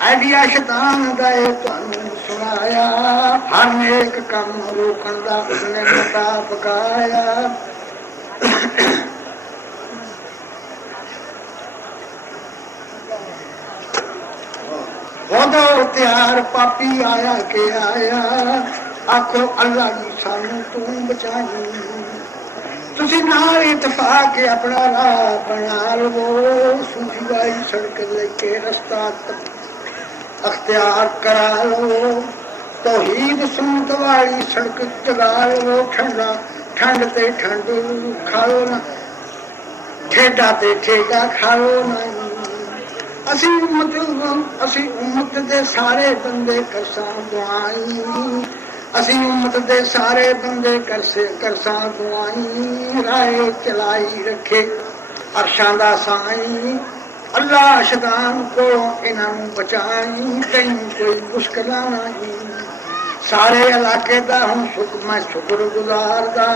ਆਈਡੀਆ ਸ਼ੈਤਾਨ ਦਾ ਇਹ ਤੁਹਾਨੂੰ ਸੁਣਾਇਆ, ਹਰ ਨੇਕ ਕੰਮ ਰੋਕਣ ਦਾ ਉਸਨੇ ਮਤਾ ਪਕਾਇਆ। ਉਹਦਾ ਤਿਆਰ ਪਾਪੀ ਆਇਆ ਕਿ ਆਇਆ, ਆਖੋ ਅੱਲਾ ਜੀ ਸਾਨੂੰ ਤੂੰ ਬਚਾਈ। ਤੁਸੀਂ ਨਾਲ ਇਤਫਾਕ ਆਪਣਾ ਰਾਹ ਬਣਾ ਲਵੋ, ਸੂਫੀਵਾਈ ਸੜਕ ਲੈ ਕੇ ਰਸਤਾ ਅਖਤਿਆਰ ਕਰਾ ਲਵੋ, ਤੌਹੀਦ ਸੁਨਤ ਵਾਲੀ ਸੜਕ ਚਲਾ ਲਵੋ। ਠੰਡਾ ਠੰਡ ਤੇ ਠੰਡ ਖਾਓ ਨਾ, ਠੇਡਾ ਤੇ ਠੇਡਾ ਖਾਓ ਨਾ। ਅਸੀਂ ਉਮਤ ਦੇ ਸਾਰੇ ਬੰਦੇ ਕਰਸਾਂ ਦੁਆਈ, ਅਸੀਂ ਉਮਤ ਦੇ ਸਾਰੇ ਬੰਦੇ ਕਰਸਾਂ ਦੁਆਈ। ਰਾਏ ਚਲਾਈ ਰੱਖੇ ਅਰਸ਼ਾਂ ਦਾ ਸਾਈਂ, ਅੱਲਾ ਸ਼ੈਤਾਨ ਕੋਲੋਂ ਇਹਨਾਂ ਨੂੰ ਬਚਾਈ। ਤੈਨੂੰ ਕੋਈ ਮੁਸ਼ਕਲਾਂ ਨਹੀਂ, ਸਾਰੇ ਇਲਾਕੇ ਦਾ ਹੁਣ ਮੈਂ ਸ਼ੁਕਰ ਗੁਜ਼ਾਰਦਾ,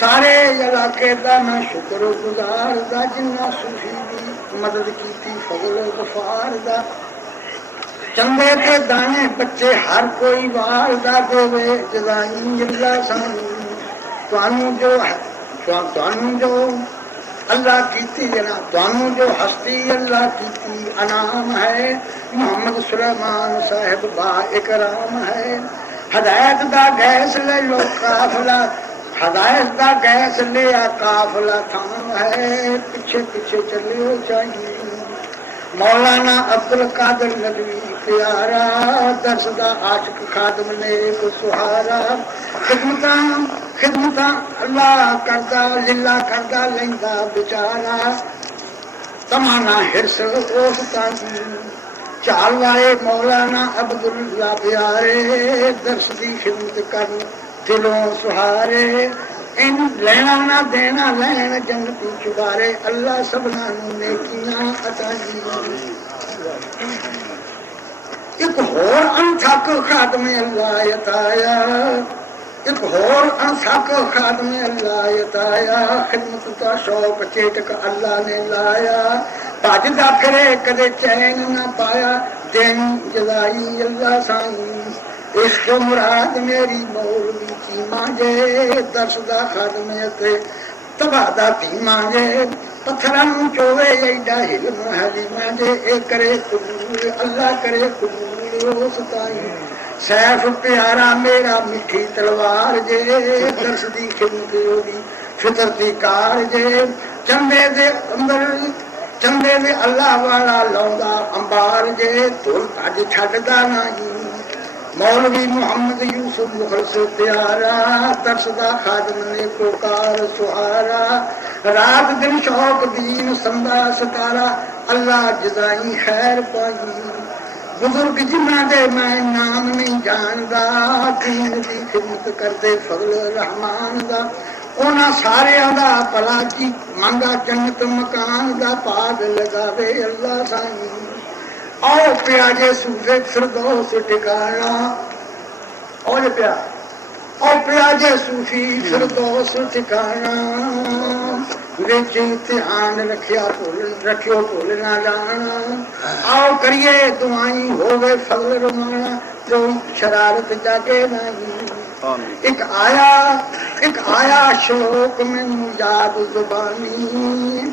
ਸਾਰੇ ਇਲਾਕੇ ਦਾ ਮੈਂ ਸ਼ੁਕਰ ਗੁਜ਼ਾਰਦਾ, ਜਿੰਨਾ ਸੂਫੀ ਦੀ ਮਦਦ ਕੀਤੀ ਫਜ਼ਲ ਗਫਾਰ ਦਾ। ਚੰਗੇ ਤੇ ਦਾਣੇ ਬੱਚੇ ਹਰ ਕੋਈ ਵਾਰਦਾ ਦੇਵੇ ਜਜ਼ਾਈ ਅੱਲਾ ਸਾਨੂੰ। ਤੁਹਾਨੂੰ ਜੋ ਅੱਲਾ ਕੀਤੀ ਜਨਾ, ਤੁਹਾਨੂੰ ਜੋ ਹਸਤੀ ਅੱਲਾ ਕੀਤੀ ਅਨਾਮ ਹੈ। ਮੁਹੰਮਦ ਸੁਲੇਮਾਨ ਸਾਹਿਬ ਬਾ ਇਕਰਾਮ ਹੈ। ਹਦਾਇਤ ਦਾ ਗੈਸ ਲੈ ਲੋ ਕਾਫਲਾ, ਹਦਾਇਤ ਦਾ ਗੈਸ ਲਿਆ ਕਾਫਲਾ ਥਾਮ ਹੈ। ਪਿੱਛੇ ਪਿੱਛੇ ਚੱਲਿਓ ਚਾਹੀਏ। ਮੌਲਾਨਾ ਅਬਦੁਲ ਕਾਦਰ ਨਦਵੀ ਪਿਆਰਾ, ਦਰਸ ਦਾ ਆਸ਼ਿਕ ਖਾਦਮ ਨੇਕ ਸੁਹਾਰਾ। ਖਿਦਮਤਾਂ ਅੱਲਾ ਕਰਦਾ, ਲੀਲਾ ਕਰਦਾ ਲੈਂਦਾ ਵਿਚਾਰਾ। ਤਮਾਨਾ ਹਿਰਸ ਉਸ ਤਾਂ ਚਾਲ ਵਾਲੇ ਮੌਲਾਨਾ ਅਬਦੁੱਲਾ ਪਿਆਰੇ, ਦਰਸ ਦੀ ਖਿਦਮਤ ਕਰਨ ਦਿਲੋਂ ਸੁਹਾਰੇ। ਇਹਨੂੰ ਲੈਣਾ ਨਾ ਦੇਣਾ ਲੈਣ ਜੰਨਤੀ ਚੁਬਾਰੇ, ਅੱਲਾ ਸਭਨਾਂ ਨੂੰ ਨੇਕੀਆਂ ਅਤਾ ਜੀ। ਇੱਕ ਹੋਰ ਅਣਥੱਕ ਖਾਦਮ ਅੱਲਾ ਯਤਾਇਆ, ਇੱਕ ਹੋਰ ਅਣਥੱਕ ਖਾਦਮ ਅੱਲਾ ਯਤਾਇਆ। ਖਿਦਮਤ ਦਾ ਸ਼ੌਕ ਚੇਟਕ ਅੱਲਾ ਨੇ ਲਾਇਆ, ਭੱਜਦਾ ਫਿਰੇ ਕਦੇ ਚੈਨ ਨਾ ਪਾਇਆ। ਦੇਣੀ ਜਜ਼ਾਈ ਅੱਲਾ ਸਾਈਂ, ਇਸ਼ਕ ਮੁਰਾਦ ਮੇਰੀ ਮੌਲਵੀ ਕੀ ਮਾਂਗੇ। ਦਰਸ ਦਾ ਖਾਦਮ ਅਤੇ ਤਬਾਹ ਦਾ ਧੀ ਮਾਂਗੇ। ਪੱਥਰਾਂ ਨੂੰ ਚੋਵੇ ਐਡਾ ਹਿਲਮ ਹਲੀਮਾ ਜੇ, ਇਹ ਕਰੇ ਕਬੂਲ ਅੱਲਾ ਕਰੇ ਕਬੂਲ ਉਸ ਤਾਈ। ਸੈਫ ਪਿਆਰਾ ਮੇਰਾ ਮਿੱਠੀ ਤਲਵਾਰ ਜੇ, ਦਰਸ ਦੀ ਖਿਦਮਤ ਉਹਦੀ ਫਿਤਰਤੀ ਕਾਰ ਜੇ। ਚੰਦੇ ਦੇ ਅੰਦਰ ਚੰਦੇ ਦੇ ਅੱਲਾ ਵਾਲਾ ਲਾਉਂਦਾ ਅੰਬਾਰ ਜੇ, ਧੁਲ ਭੱਜ ਛੱਡਦਾ ਨਹੀਂ। ਮੌਲਵੀ ਮੁਹੰਮਦ ਯੂਸਫ ਮੁਖਲਸ ਪਿਆਰਾ, ਦਰਸ ਦਾ ਖਾਦਮ ਨੇ ਪੁਕਾਰ ਸੁਹਾਰਾ। ਰਾਤ ਦਿਨ ਸ਼ੌਕ ਦੀਨ ਸੰਦਾ ਸਤਾਰਾ, ਅੱਲਾ ਜਜ਼ਾਈ ਖੈਰ ਪਾਈ। ਬਜ਼ੁਰਗ ਜਿਨ੍ਹਾਂ ਦੇ ਮੈਂ ਨਾਮ ਨਹੀਂ ਜਾਣਦਾ, ਦੀਨ ਦੀ ਖਿਦਮਤ ਕਰਦੇ ਫਜ਼ਲ ਰਹਿਮਾਨ ਦਾ। ਉਹਨਾਂ ਸਾਰਿਆਂ ਦਾ ਭਲਾ ਕੀ ਮੰਗਾ, ਜੰਨਤ ਮਕਾਨ ਦਾ ਭਾਗ ਲਗਾਵੇ ਅੱਲਾ ਸਾਈਂ। ਆਓ ਪਿਆ ਜੇ ਸੂਫੇ ਫਿਰਦੌਸ ਟਿਕਾਣਾ, ਆਓ ਪਿਆ ਆਓ ਪਿਆ ਜੇ ਸੂਫੀ ਫਿਰਦੌਸ ਟਿਕਾਣਾ। ਵਿੱਚ ਧਿਆਨ ਰੱਖਿਓ ਭੁੱਲ ਨਾ ਜਾਣਾ। ਆਓ ਕਰੀਏ ਦੁਆਈ ਹੋਵੇ ਫਜ਼ਲ ਰਮਾਣਾ, ਜੋ ਸ਼ਰਾਰਤ ਜਾਗੇ ਨਹੀਂ। ਇੱਕ ਆਇਆ ਸ਼ਲੋਕ ਮੈਨੂੰ ਯਾਦ ਜ਼ੁਬਾਨੀ,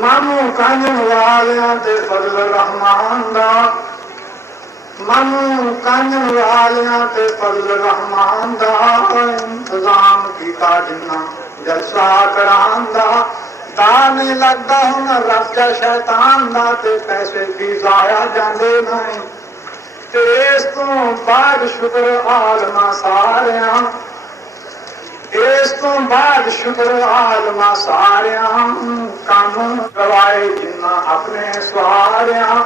ਮਾਨੂੰ ਕਾਂਜਣ ਵਾਲਿਆਂ ਤੇ ਫਜ਼ਲ ਰਹਿਮਾਨ ਦਾ, ਮਾਨੂੰ ਕਾਂਜਣ ਵਾਲਿਆਂ ਤੇ ਫਜ਼ਲ ਰਹਿਮਾਨ ਦਾ, ਇੰਤਜ਼ਾਮ ਕੀਤਾ ਜਿੰਨਾ ਜਲਸਾ ਕਰਾਉਣ ਦਾ, ਤਾਂ ਨਹੀਂ ਲੱਗਦਾ ਹੁਣ ਰੱਜਾ ਸ਼ੈਤਾਨ ਦਾ, ਤੇ ਪੈਸੇ ਵੀ ਜ਼ਾਇਆ ਜਾਂਦੇ ਨਹੀਂ, ਤੇ ਇਸ ਤੋਂ ਬਾਅਦ ਸ਼ੁਕਰ ਆਲਮਾਂ ਸਾਰਿਆਂ, ਇਸ ਤੋਂ ਬਾਅਦ ਸ਼ੁਕਰ ਆਲਮਾਂ ਸਾਰਿਆਂ, ਕੰਮ ਗਵਾਏ ਜਿੰਨਾ ਆਪਣੇ ਸਵਾਰਿਆਂ,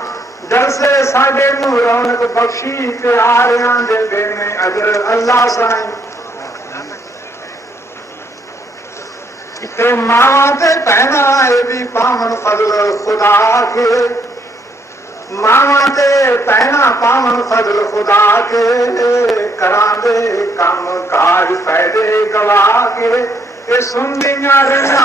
ਜਲਸੇ ਸਾਡੇ ਨੂੰ ਰੌਣਕ ਬਖਸ਼ੀ ਪਿਆਰਿਆਂ ਦੇ ਦੇਣੇ ਅਜਰ ਅੱਲਾ ਸਾਈਂ। ਤੇ ਮਾਵਾਂ ਤੇ ਭੈਣਾਂ ਇਹ ਵੀ ਪਾਵਨ ਫਜ਼ਲ ਖੁਦਾ ਕੇ, ਮਾਵਾਂ ਤੇ ਭੈਣਾਂ ਪਾਵਨ ਫਜ਼ਲ ਖੁਦਾ ਕੇ, ਕਰਾਂਦੇ ਕੰਮ ਕਾਜ ਫਾਇਦੇ ਗਵਾ ਕੇ, ਇਹ ਸੁਣਦੀਆਂ ਰਹਿਣਾ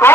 2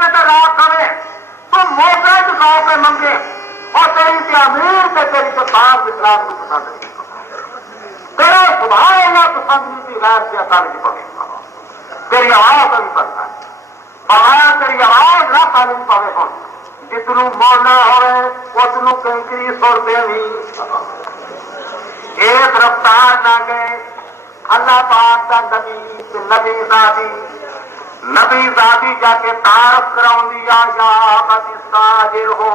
کتے رات سمے تو موٹے چکا کے منگے اور تیری تے امیر تے تیری تے باپ اسلام کو پسند نہیں تیرا سبھاؤ نہ پسند نہیں تھی غیر سے اکال کی پڑے تیری آواز نہیں پڑتا بغیر تیری آواز نہ تعلیم پاوے ہو جتنو بولنا ہوئے اتنو کنکری سر دینی ایک رفتار نہ گئے اللہ پاک کا نبی ذاتی جا کے تعارف کراؤں دیا یا مستاجر ہو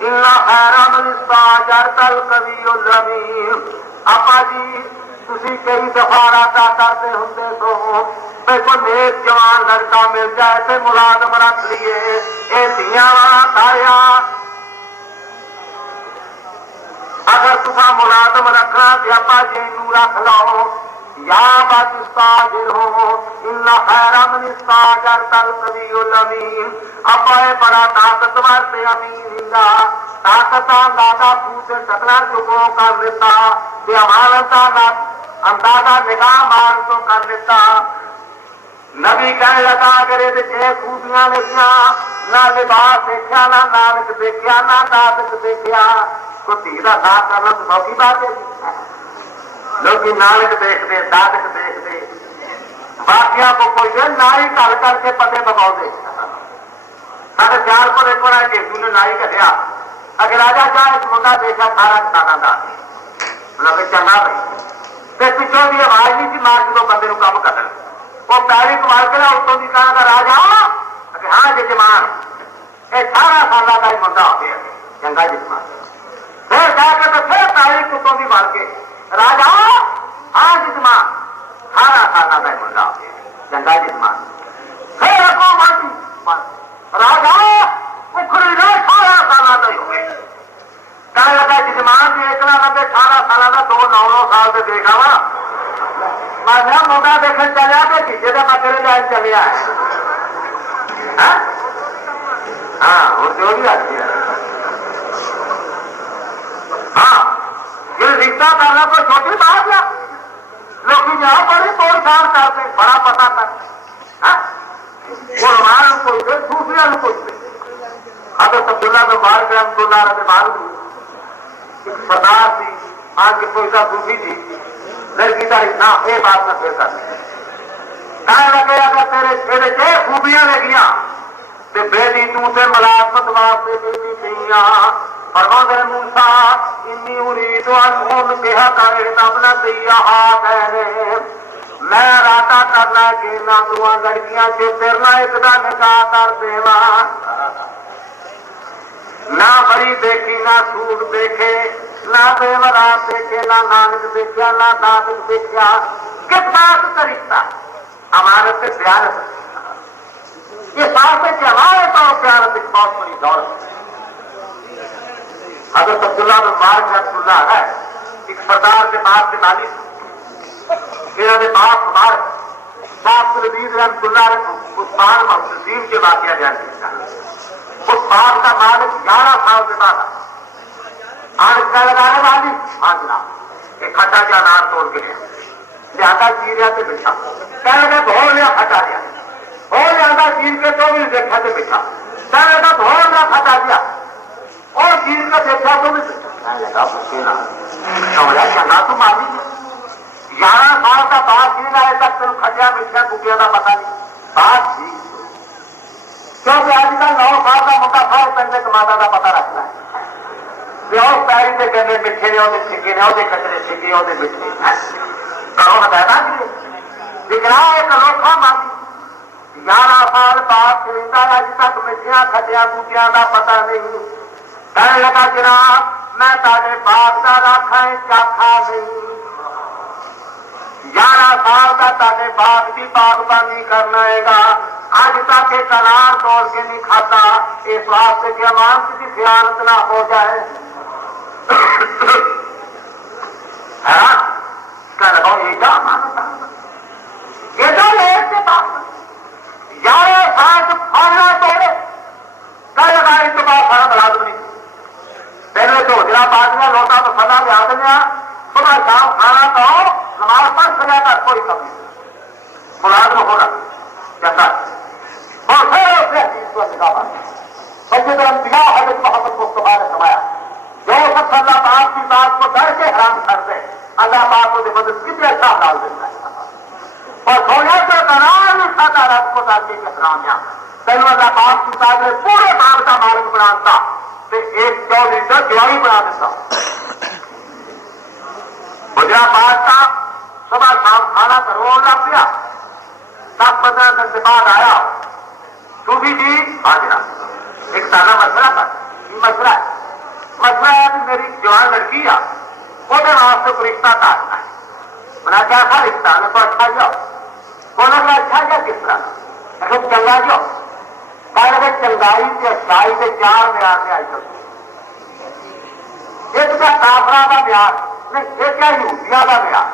الا خیر من استاجر تل قوی الامین آپا جی تسی کئی دفعہ راتا کرتے ہوندے سو کوئی نیک جوان لڑکا مل جائے تو ملازم رکھ لیے اے دیا والا تاریا اگر تصا ملازم رکھنا تو آپا جی نو رکھ لو یا بات استاجر ہو الا خیر من استاجر تل قوی الامین آپا بڑا طاقتور تے امین اللہ طاقتاں دادا پوتے ٹکرا چکو کر لیتا تے امانتاں اندازہ نگاہ مار تو کر لیتا نبی کہنے لگا اگر یہ چھ خوبیاں لگیاں نہ لباس دیکھا نہ نانک دیکھا نہ دادک دیکھا تو دھی کا ساتھ کرنا تو سوکھی بات ہے لوگ نانک دیکھتے دادک دیکھتے باقیہ کو کوئی نائی کل کر کے پتے بگاؤ دے سارے سیال کو ایک بار جیسو نے نائی کٹیا اگر راجا چاہ ایک منڈا دیکھا سارا کسانا دا لوگ چنگا بھائی پچھوں کی آواز نہیں تھی مار جب بندے کام کر وہ پیری کمار کے اتوں کی کہنا کا راجا ہاں جی جمان یہ 18 سالہ کا ہی منڈا ہو گیا چنگا جسمان پھر جا کے تو پھر پیری کتوں کی مار کے راجا ہاں جی جمان 18 سالہ کا ہی منڈا ہو گیا چنگا جسمان پھر اگوں مار راجا اکھڑی نے 18 سالہ کا ہی ہو گئے کہنے لگا جسمان جی ایک نہ لگے 18 سالہ کا 2 سال سے دیکھا وا میں موٹا دیکھنے چلیا کہ کسی کا بکرے جائے چلیا ہے ہاں اور جو بھی آتی ہے ہاں یہ رشتہ کرنا کوئی چھوٹی بات ہے لوگ جہاں بڑی توڑ چھاڑ کرتے بڑا پتا کرتے وہ ہمارے کوئی دے دوسرے کو کوئی دے حضرت عبداللہ میں باہر کے ہم اللہ رہتے باہر ایک سردار تھی آج کے کوئی سا صوفی تھی لڑکی کا اتنا یہ بات نہ پھر سکتے کہنے لگے اگر تیرے چھ خوبیاں لگیاں تو بیٹی تو سے ملازمت واسطے بیٹی پہیاں فرما دے موسیٰ انی ارید ان کہا کرے تبنا دیا ہاتھ ہے میں راتا کرنا کہ نہ دعا لڑکیاں سے تیرنا ایک دا نکاح کر دیوا نہ بڑی دیکھی نہ سوٹ دیکھے نہ دیورات دیکھے نہ نانک دیکھا نہ دادک دیکھا کس بات کا رشتہ ہمارے سے پیارت یہ بات ہے کہ ہمارے طور پیارت ایک بہت بڑی دور ہے حضرت عبداللہ میں مارک اللہ ہے ایک سردار کے بعد سے نالی میرا نے باپ ہمارے صاحب العزیز رحمۃ اللہ عثمان محسوسین کے واقعہ بیان کیا اس باپ کا مالک 11 سال کے بعد آج کا لگانے والی آج ایک کھٹا کے انار توڑ کے لیا چیریا سے بچھا کہنے لگا دھو لیا کھٹا لیا ہو لیا چیر کے تو بھی دیکھا سے بچھا کہنے لگا دھو لیا کھٹا لیا اور چیر کے دیکھا تو بھی چنگا تو مالی 11 سال کا بات چیز آئے تک تین کھٹیا مٹھیا کٹیا کا پتا نہیں بات تھی کیونکہ آج کل 9 سال کا موقع تھا پہلے کماتا کا پتا رکھنا ہے پیری کے گنے میٹھے نے وہ چھکے نے وہ کچرے چھکے وہ میٹھے کرو پیدا کیے لیکن ایک انوکھا مانگی 11 سال بعد چلتا اج تک میٹھیا کھٹیا بوٹیا کا پتا نہیں کہنے لگا جناب میں تارے باپ کا راکھا ہے چاکھا نہیں 11 سال کا تارے باپ کی باغبانی کرنا ہے گا آج تک ایک انار توڑ کے نہیں کھاتا اس واسطے کہ امان کسی خیانت نہ ہو جائے یہ کیا مانتا یہ تو لیٹ کے پاس 11 سال کھانا توڑے کل لگا اس کے بعد سارا ملازم نہیں پہلے تو جرا بعد میں لوٹا تو سزا لیا دیا صبح شام کھانا تو نماز پڑھ سکا تھا کوئی کمی ملازم ہونا جیسا اور پھر اس پر نگاہ بات سید الانبیاء حضرت محمد مصطفیٰ نے فرمایا جو شخص اللہ پاک کی ذات کو ڈر کے حرام کر دے اللہ پاک کو مدد کتنے اچھا ڈال دیتا ہے اور دنیا کے دوران اس کا رب کو ڈال کے حرام یا کئی اللہ پاک کی ذات نے پورے باغ کا مالک بناتا تو ایک 100 لیٹر گواہی بنا دیتا گجرا پاک کا صبح شام کھانا کروڑ لاکھ دیا 10-15 دن کے بعد آیا صوفی جی حاضرہ ایک سالہ مسئلہ تھا یہ مسئلہ ہے کہ میری جوان لڑکی ہے وہ واسطے کو رشتہ کاٹنا ہے بنا کیا تھا رشتہ نے تو اچھا جاؤ بولا کہ اچھا جا کس طرح اگر چنگا جاؤ کہ چنگائی سے اچھائی سے 4 معیار میں آئی سکتی ایک کا کافرا کا معیار نہیں ایک کیا یہودیاں کا معیار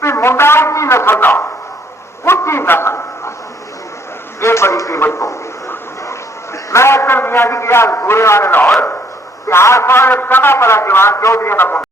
پھر منڈا کی نسل کا اچھی نسل یہ بڑی قیمت ہوگی میں اکثر میاں جی گیا پورے والے لاہور 400 جگہ پر جوان چودھری کا